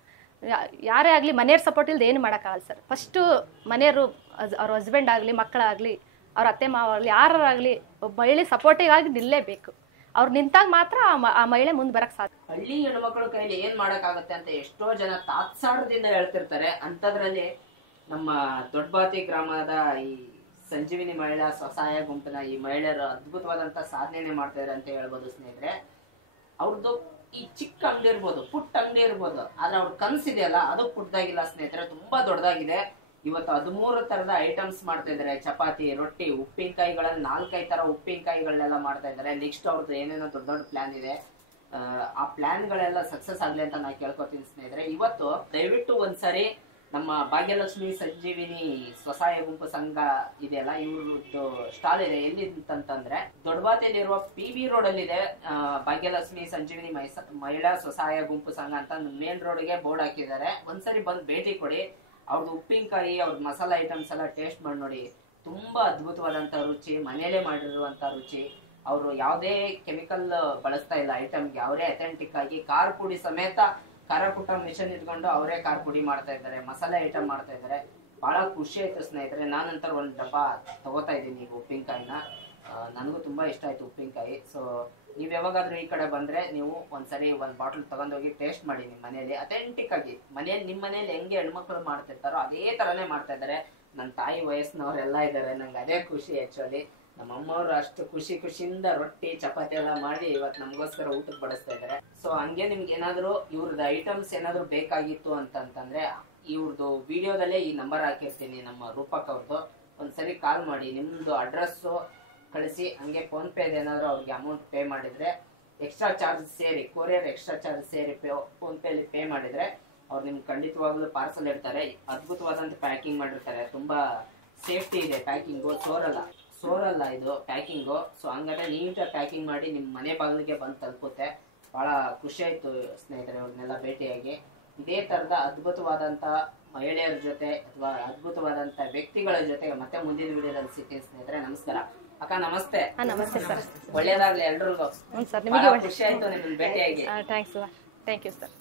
ಯಾರೇ ಆಗಲಿ ಮನೆಯವ್ರ ಸಪೋರ್ಟ್ ಇಲ್ಲದೆ ಏನು ಮಾಡೋಕ್ಕಾಗಲ್ಲ ಸರ್. ಫಸ್ಟು ಮನೆಯವರು, ಅವ್ರ ಹಸ್ಬೆಂಡ್ ಆಗಲಿ, ಮಕ್ಕಳಾಗಲಿ, ಅವ್ರ ಅತ್ತೆ ಮಾವ ಆಗಲಿ, ಯಾರಾಗಲಿ ಒಬ್ಬ ಮಹಿಳೆ ಸಪೋರ್ಟಿಗಾಗಿ ನಿಲ್ಲೇಬೇಕು. ಅವ್ರು ನಿಂತಾಗ ಮಾತ್ರ ಆ ಮಹಿಳೆ ಮುಂದೆ ಬರಕ್ ಸಾಧ್ಯ. ಹಳ್ಳಿ ಹೆಣ್ಮಕ್ಳ ಕೈಲಿ ಏನ್ ಮಾಡಕ್ಕಾಗತ್ತೆ ಅಂತ ಎಷ್ಟೋ ಜನ ತಾತ್ಸಾರದಿಂದ ಹೇಳ್ತಿರ್ತಾರೆ. ಅಂತದ್ರಲ್ಲಿ ನಮ್ಮ ದೊಡ್ಡಬಾತಿ ಗ್ರಾಮದ ಈ ಸಂಜೀವಿನಿ ಮಹಿಳಾ ಸ್ವಸಹಾಯ ಗುಂಪಿನ ಈ ಮಹಿಳೆಯರು ಅದ್ಭುತವಾದಂತ ಸಾಧನೆ ಮಾಡ್ತಾ ಇದ್ದಾರೆ ಅಂತ ಹೇಳ್ಬೋದು ಸ್ನೇಹಿತರೆ. ಅವ್ರದ್ದು ಈ ಚಿಕ್ಕ ಅಂಗಡಿ ಇರ್ಬೋದು, ಪುಟ್ಟ ಅಂಗಡಿ ಇರ್ಬೋದು, ಆದ್ರೆ ಅವ್ರ ಕನ್ಸಿದೆಯಲ್ಲ ಅದು ಪುಟ್ಟದಾಗಿಲ್ಲ ಸ್ನೇಹಿತರೆ, ತುಂಬಾ ದೊಡ್ಡದಾಗಿದೆ. ಇವತ್ತು 13 ತರದ ಐಟಮ್ಸ್ ಮಾಡ್ತಾ ಇದಾರೆ. ಚಪಾತಿ, ರೊಟ್ಟಿ, ಉಪ್ಪಿನಕಾಯಿಗಳಲ್ಲಿ 4-5 ತರ ಉಪ್ಪಿನಕಾಯಿಗಳನ್ನೆಲ್ಲ ಮಾಡ್ತಾ ಇದಾರೆ. ನೆಕ್ಸ್ಟ್ ಅವ್ರದ್ದು ಏನೇನೋ ದೊಡ್ಡ ದೊಡ್ಡ ಪ್ಲಾನ್ ಇದೆ. ಆ ಪ್ಲಾನ್ ಗಳೆಲ್ಲ ಸಕ್ಸಸ್ ಆಗ್ಲಿ ಅಂತ ನಾನು ಕೇಳ್ಕೊತೀನಿ ಸ್ನೇಹಿತರೆ. ಇವತ್ತು ದಯವಿಟ್ಟು ಒಂದ್ಸರಿ ನಮ್ಮ ಭಾಗ್ಯಲಕ್ಷ್ಮಿ ಸಂಜೀವಿನಿ ಸ್ವಸಹಾಯ ಗುಂಪು ಸಂಘ ಇದೆಯಲ್ಲ, ಇವ್ರದ್ದು ಸ್ಟಾಲ್ ಇದೆ. ಎಲ್ಲಿ ಅಂತಂದ್ರೆ ದೊಡ್ಡಬಾತಿಯಲ್ಲಿರುವ PV ರೋಡ್ ಅಲ್ಲಿ ಇದೆ. ಭಾಗ್ಯಲಕ್ಷ್ಮಿ ಸಂಜೀವಿನಿ ಮಹಿಳಾ ಸ್ವಸಹಾಯ ಗುಂಪು ಸಂಘ ಅಂತ ಮೇನ್ ರೋಡ್ಗೆ ಬೋರ್ಡ್ ಹಾಕಿದ್ದಾರೆ. ಒಂದ್ಸರಿ ಬಂದು ಭೇಟಿ ಕೊಡಿ. ಅವ್ರದ್ದು ಉಪ್ಪಿನಕಾಯಿ, ಅವ್ರದ್ದು ಮಸಾಲಾ ಐಟಮ್ಸ್ ಎಲ್ಲ ಟೇಸ್ಟ್ ಮಾಡಿ ನೋಡಿ. ತುಂಬಾ ಅದ್ಭುತವಾದಂತ ರುಚಿ, ಮನೇಲೆ ಮಾಡಿರುವಂತ ರುಚಿ. ಅವರು ಯಾವುದೇ ಕೆಮಿಕಲ್ ಬಳಸ್ತಾ ಇಲ್ಲ ಐಟಮ್ಗೆ. ಅವರೇ ಅಥೆಂಟಿಕ್ ಆಗಿ ಖಾರ ಪುಡಿ ಸಮೇತ ಖಾರ ಕುಟ್ಟ ಮಿಷನ್ ಇಟ್ಕೊಂಡು ಅವರೇ ಖಾರ ಪುಡಿ ಮಾಡ್ತಾ ಇದ್ದಾರೆ, ಮಸಾಲೆ ಐಟಮ್ ಮಾಡ್ತಾ ಇದ್ದಾರೆ. ಬಹಳ ಖುಷಿ ಆಯ್ತು ಸ್ನೇಹಿತರೆ. ನಾನಂತರ ಒಂದು ಡಬ್ಬ ತಗೋತಾ ಇದ್ದೀನಿ ಈಗ ಉಪ್ಪಿನಕಾಯಿನ. ನನಗೂ ತುಂಬಾ ಇಷ್ಟ ಆಯ್ತು ಉಪ್ಪಿನಕಾಯಿ. ಸೊ ನೀವ್ ಯಾವಾಗಾದ್ರೂ ಈ ಕಡೆ ಬಂದ್ರೆ ನೀವು ಒಂದ್ಸರಿ ಒಂದ್ ಬಾಟಲ್ ತಗೊಂಡೋಗಿ ಟೇಸ್ಟ್ ಮಾಡಿ ನಿಮ್ಮ ಮನೇಲಿ ಅಥೆಂಟಿಕ್ ಆಗಿ. ನಿಮ್ ಮನೇಲಿ ಹೆಂಗೆ ಹೆಣ್ಮಕ್ಳು ಮಾಡ್ತಿರ್ತಾರೋ ಅದೇ ತರನೇ ಮಾಡ್ತಾ ಇದಾರೆ. ನನ್ನ ತಾಯಿ ವಯಸ್ಸಿನವ್ರೆಲ್ಲ ಇದಾರೆ. ನಂಗೆ ಅದೇ ಖುಷಿ ಆಕ್ಚುಲಿ. ನಮ್ಮ ಅಮ್ಮವ್ರು ಅಷ್ಟು ಖುಷಿಯಿಂದ ರೊಟ್ಟಿ ಚಪಾತಿ ಎಲ್ಲ ಮಾಡಿ ಇವತ್ತು ನಮಗೋಸ್ಕರ ಊಟಕ್ಕೆ ಬಡಿಸ್ತಾ ಇದಾರೆ. ಸೊ ಹಂಗೆ ನಿಮ್ಗೆ ಏನಾದ್ರು ಇವ್ರದ್ದು ಐಟಮ್ಸ್ ಏನಾದ್ರು ಬೇಕಾಗಿತ್ತು ಅಂತಂದ್ರೆ ಇವ್ರದ್ದು ವಿಡಿಯೋದಲ್ಲೇ ಈ ನಂಬರ್ ಹಾಕಿರ್ತೀನಿ, ನಮ್ಮ ರೂಪಕ್ ಅವ್ರದ್ದು. ಒಂದ್ಸರಿ ಕಾಲ್ ಮಾಡಿ ನಿಮ್ದು ಅಡ್ರೆಸ್ ಕಳಿಸಿ. ಹಂಗೆ ಫೋನ್ ಪೇ ಏನಾದ್ರು ಅವ್ರಿಗೆ ಅಮೌಂಟ್ ಪೇ ಮಾಡಿದ್ರೆ ಎಕ್ಸ್ಟ್ರಾ ಚಾರ್ಜ್ ಸೇರಿ, ಕೊರಿಯರ್ ಎಕ್ಸ್ಟ್ರಾ ಚಾರ್ಜ್ ಸೇರಿ ಫೋನ್ ಪೇ ಅಲ್ಲಿ ಪೇ ಮಾಡಿದ್ರೆ ಅವ್ರು ನಿಮ್ಗೆ ಖಂಡಿತವಾಗ್ಲೂ ಪಾರ್ಸಲ್ ಇಡ್ತಾರೆ. ಅದ್ಭುತವಾದಂತ ಪ್ಯಾಕಿಂಗ್ ಮಾಡಿರ್ತಾರೆ. ತುಂಬಾ ಸೇಫ್ಟಿ ಇದೆ ಪ್ಯಾಕಿಂಗು. ಸೋರಲ್ಲ ಇದು ಪ್ಯಾಕಿಂಗು. ಸೊ ಹಂಗಾದ್ರೆ ನೀಟಾಗಿ ಪ್ಯಾಕಿಂಗ್ ಮಾಡಿ ನಿಮ್ಮ ಮನೆ ಬಾಗಿಲಿಗೆ ಬಂದು ತಲುಪುತ್ತೆ. ಬಹಳ ಖುಷಿ ಆಯ್ತು ಸ್ನೇಹಿತರೆ ಅವ್ರನ್ನೆಲ್ಲ ಭೇಟಿಯಾಗಿ. ಇದೇ ತರದ ಅದ್ಭುತವಾದಂತ ಮಹಿಳೆಯರ ಜೊತೆ ಅಥವಾ ಅದ್ಭುತವಾದಂತ ವ್ಯಕ್ತಿಗಳ ಜೊತೆಗೆ ಮತ್ತೆ ಮುಂದಿನ ವಿಡಿಯೋದಲ್ಲಿ ಸಿಗ್ತೀನಿ ಸ್ನೇಹಿತರೆ. ನಮಸ್ಕಾರ ಅಕ್ಕ. ನಮಸ್ತೆ. ನಮಸ್ತೆ ಸರ್. ಒಳ್ಳೇದಾಗ್ಲಿ ಎಲ್ರಿಗೂ. ಸರ್ ನಿಮಗೆ ಖುಷಿ ಆಯ್ತು ನಿಮ್ಮನ್ನ ಭೇಟಿಯಾಗಿ. Thanks you sir.